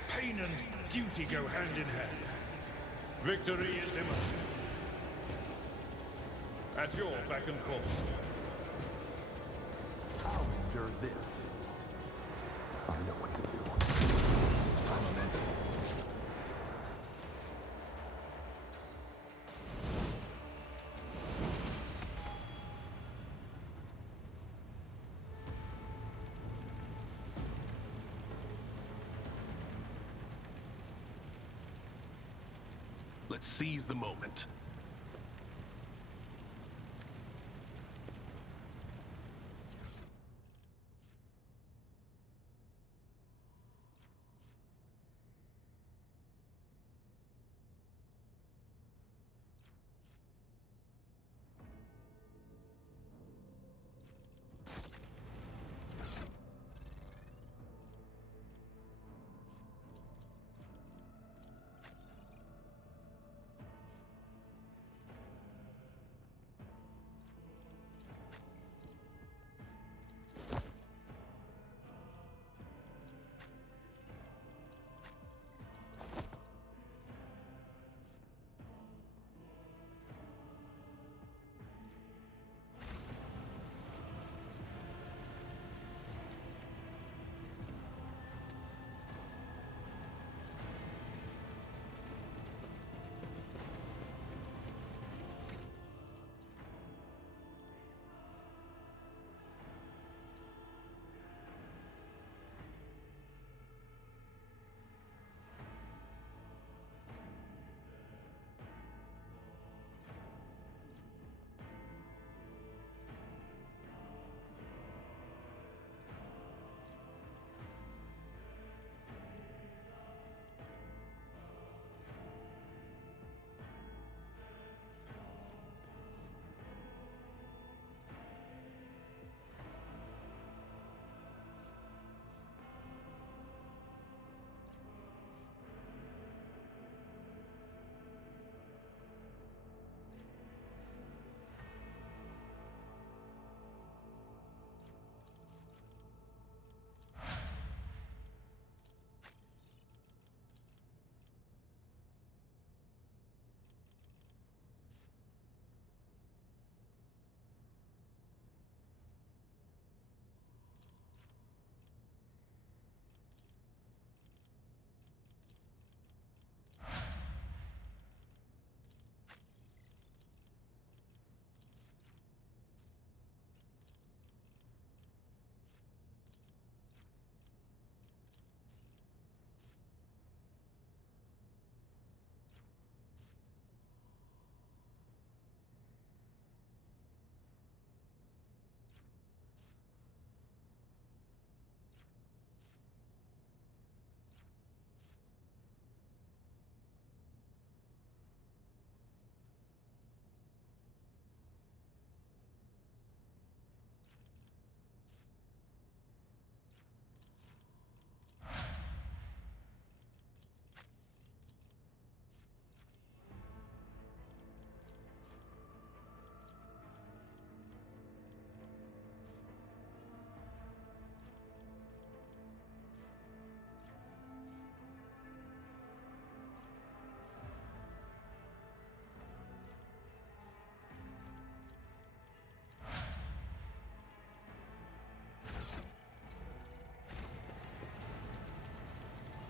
Pain and duty go hand in hand. Victory is imminent. At your beck and call. I'll endure this. I know what to do. High momentum. Let's seize the moment.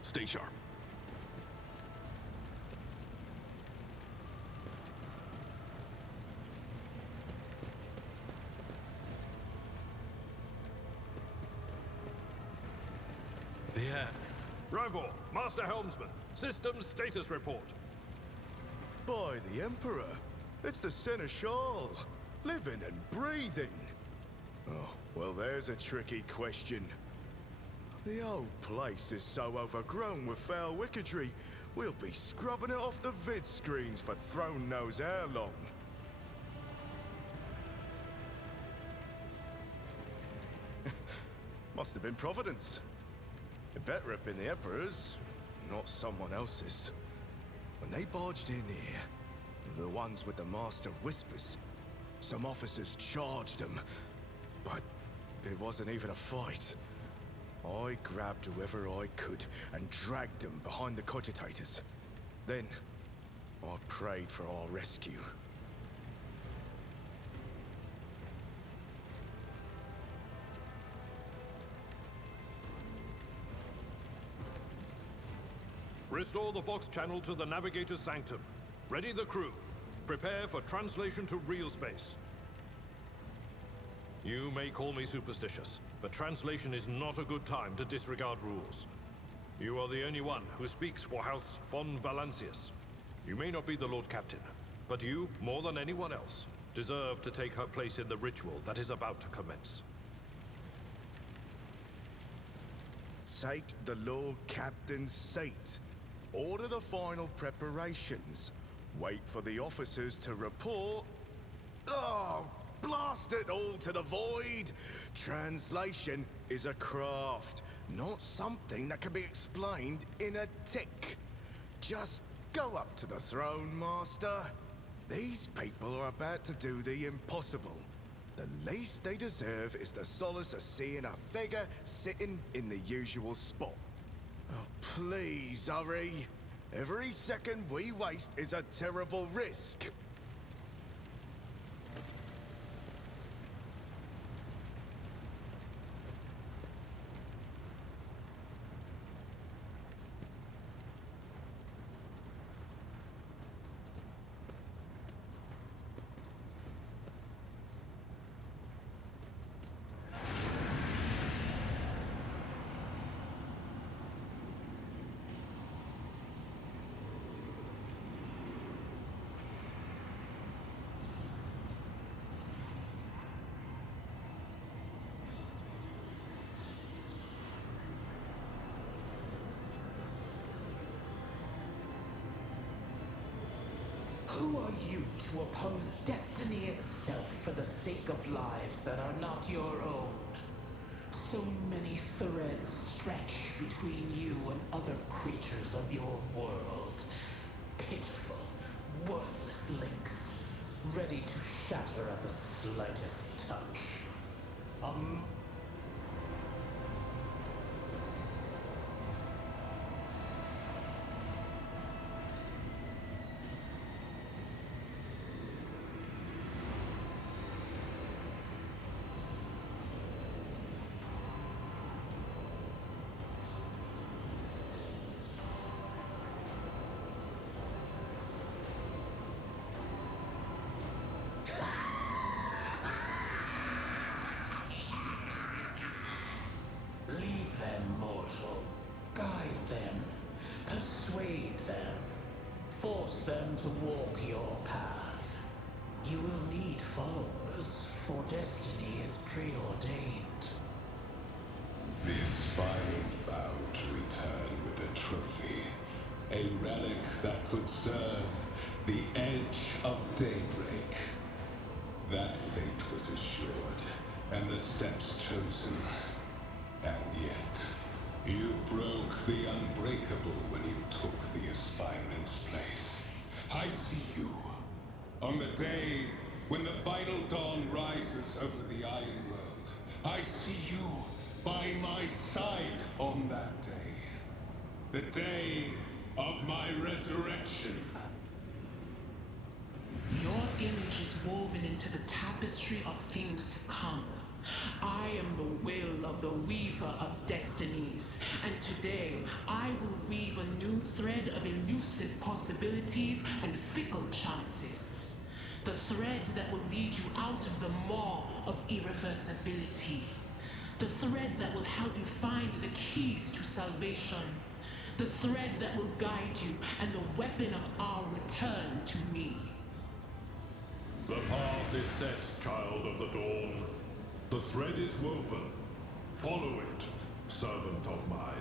Stay sharp. Yeah. Rivor, Master Helmsman, system status report. By the Emperor, it's the Seneschal, living and breathing. Oh, well, there's a tricky question. The old place is so overgrown with foul wickedry, we'll be scrubbing it off the vid screens for throne knows how long. Must have been Providence. It better have been the Emperor's, not someone else's. When they barged in here, the ones with the Master of Whispers, some officers charged them, but it wasn't even a fight. I grabbed whoever I could and dragged them behind the cogitators. Then, I prayed for our rescue. Restore the Vox channel to the Navigator's Sanctum. Ready the crew. Prepare for translation to real space. You may call me superstitious, but translation is not a good time to disregard rules. You are the only one who speaks for House von Valancius. You may not be the Lord Captain, but you, more than anyone else, deserve to take her place in the ritual that is about to commence. Take the Lord Captain's seat. Order the final preparations. Wait for the officers to report. Oh, blast it all to the void! Translation is a craft, not something that can be explained in a tick. Just go up to the throne, Master. These people are about to do the impossible. The least they deserve is the solace of seeing a figure sitting in the usual spot. Oh, please, hurry. Every second we waste is a terrible risk. Who are you to oppose destiny itself for the sake of lives that are not your own? So many threads stretch between you and other creatures of your world. Pitiful, worthless links, ready to shatter at the slightest touch. Lead them, mortal. Guide them. Persuade them. Force them to walk your path. You will need followers, for destiny is preordained. The aspirant vowed to return with a trophy, a relic that could serve the edge of daybreak. That fate was assured, and the steps chosen. And yet, you broke the unbreakable when you took the aspirant's place. I see you. On the day when the final dawn rises over the Iron World, I see you by my side on that day. The day of my resurrection. Your image is woven into the tapestry of things to come. I am the will of the weaver of destinies, and today I will weave a new thread of elusive possibilities and fickle chances. The thread that will lead you out of the maw of irreversibility. The thread that will help you find the keys to salvation. The thread that will guide you and the weapon of our return to me. The path is set, child of the dawn. The thread is woven. Follow it, servant of mine.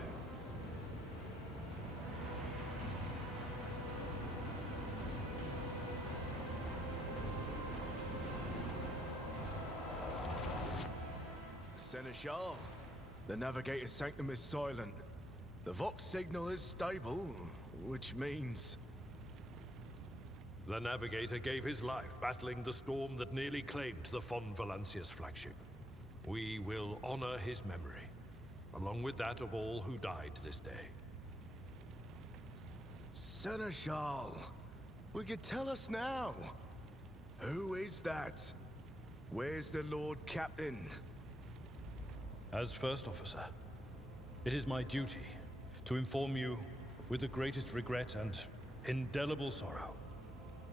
Seneschal, the navigator's sanctum is silent. The Vox signal is stable, which means... The navigator gave his life battling the storm that nearly claimed the Von Valancius flagship. We will honor his memory, along with that of all who died this day. Seneschal, will you tell us now? Who is that? Where's the Lord-Captain? As First Officer, it is my duty to inform you with the greatest regret and indelible sorrow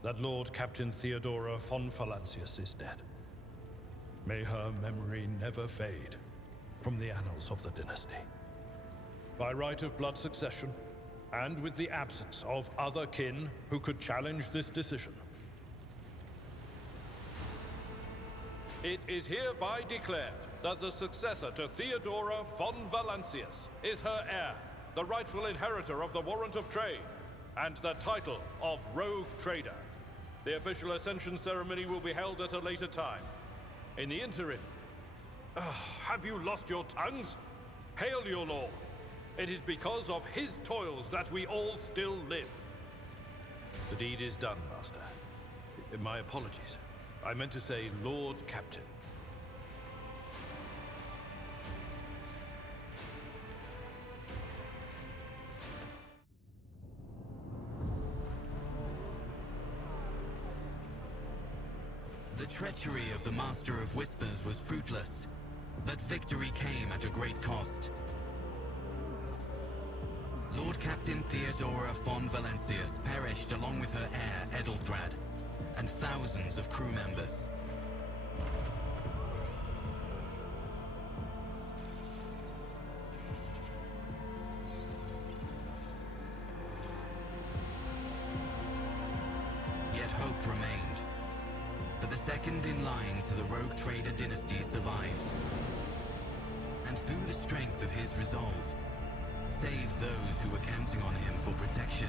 that Lord-Captain Theodora von Valancius is dead. May her memory never fade from the annals of the dynasty. By right of blood succession, and with the absence of other kin who could challenge this decision, it is hereby declared that the successor to Theodora von Valancius is her heir, the rightful inheritor of the warrant of trade, and the title of Rogue Trader. The official ascension ceremony will be held at a later time. In the interim, have you lost your tongues? Hail your lord. It is because of his toils that we all still live. The deed is done, Master. My apologies. I meant to say Lord Captain. The treachery of the Master of Whispers was fruitless, but victory came at a great cost. Lord Captain Theodora von Valancius perished along with her heir, Edelthrad, and thousands of crew members. Yet hope remained. For the second in line to the Rogue Trader dynasty survived. And through the strength of his resolve, saved those who were counting on him for protection.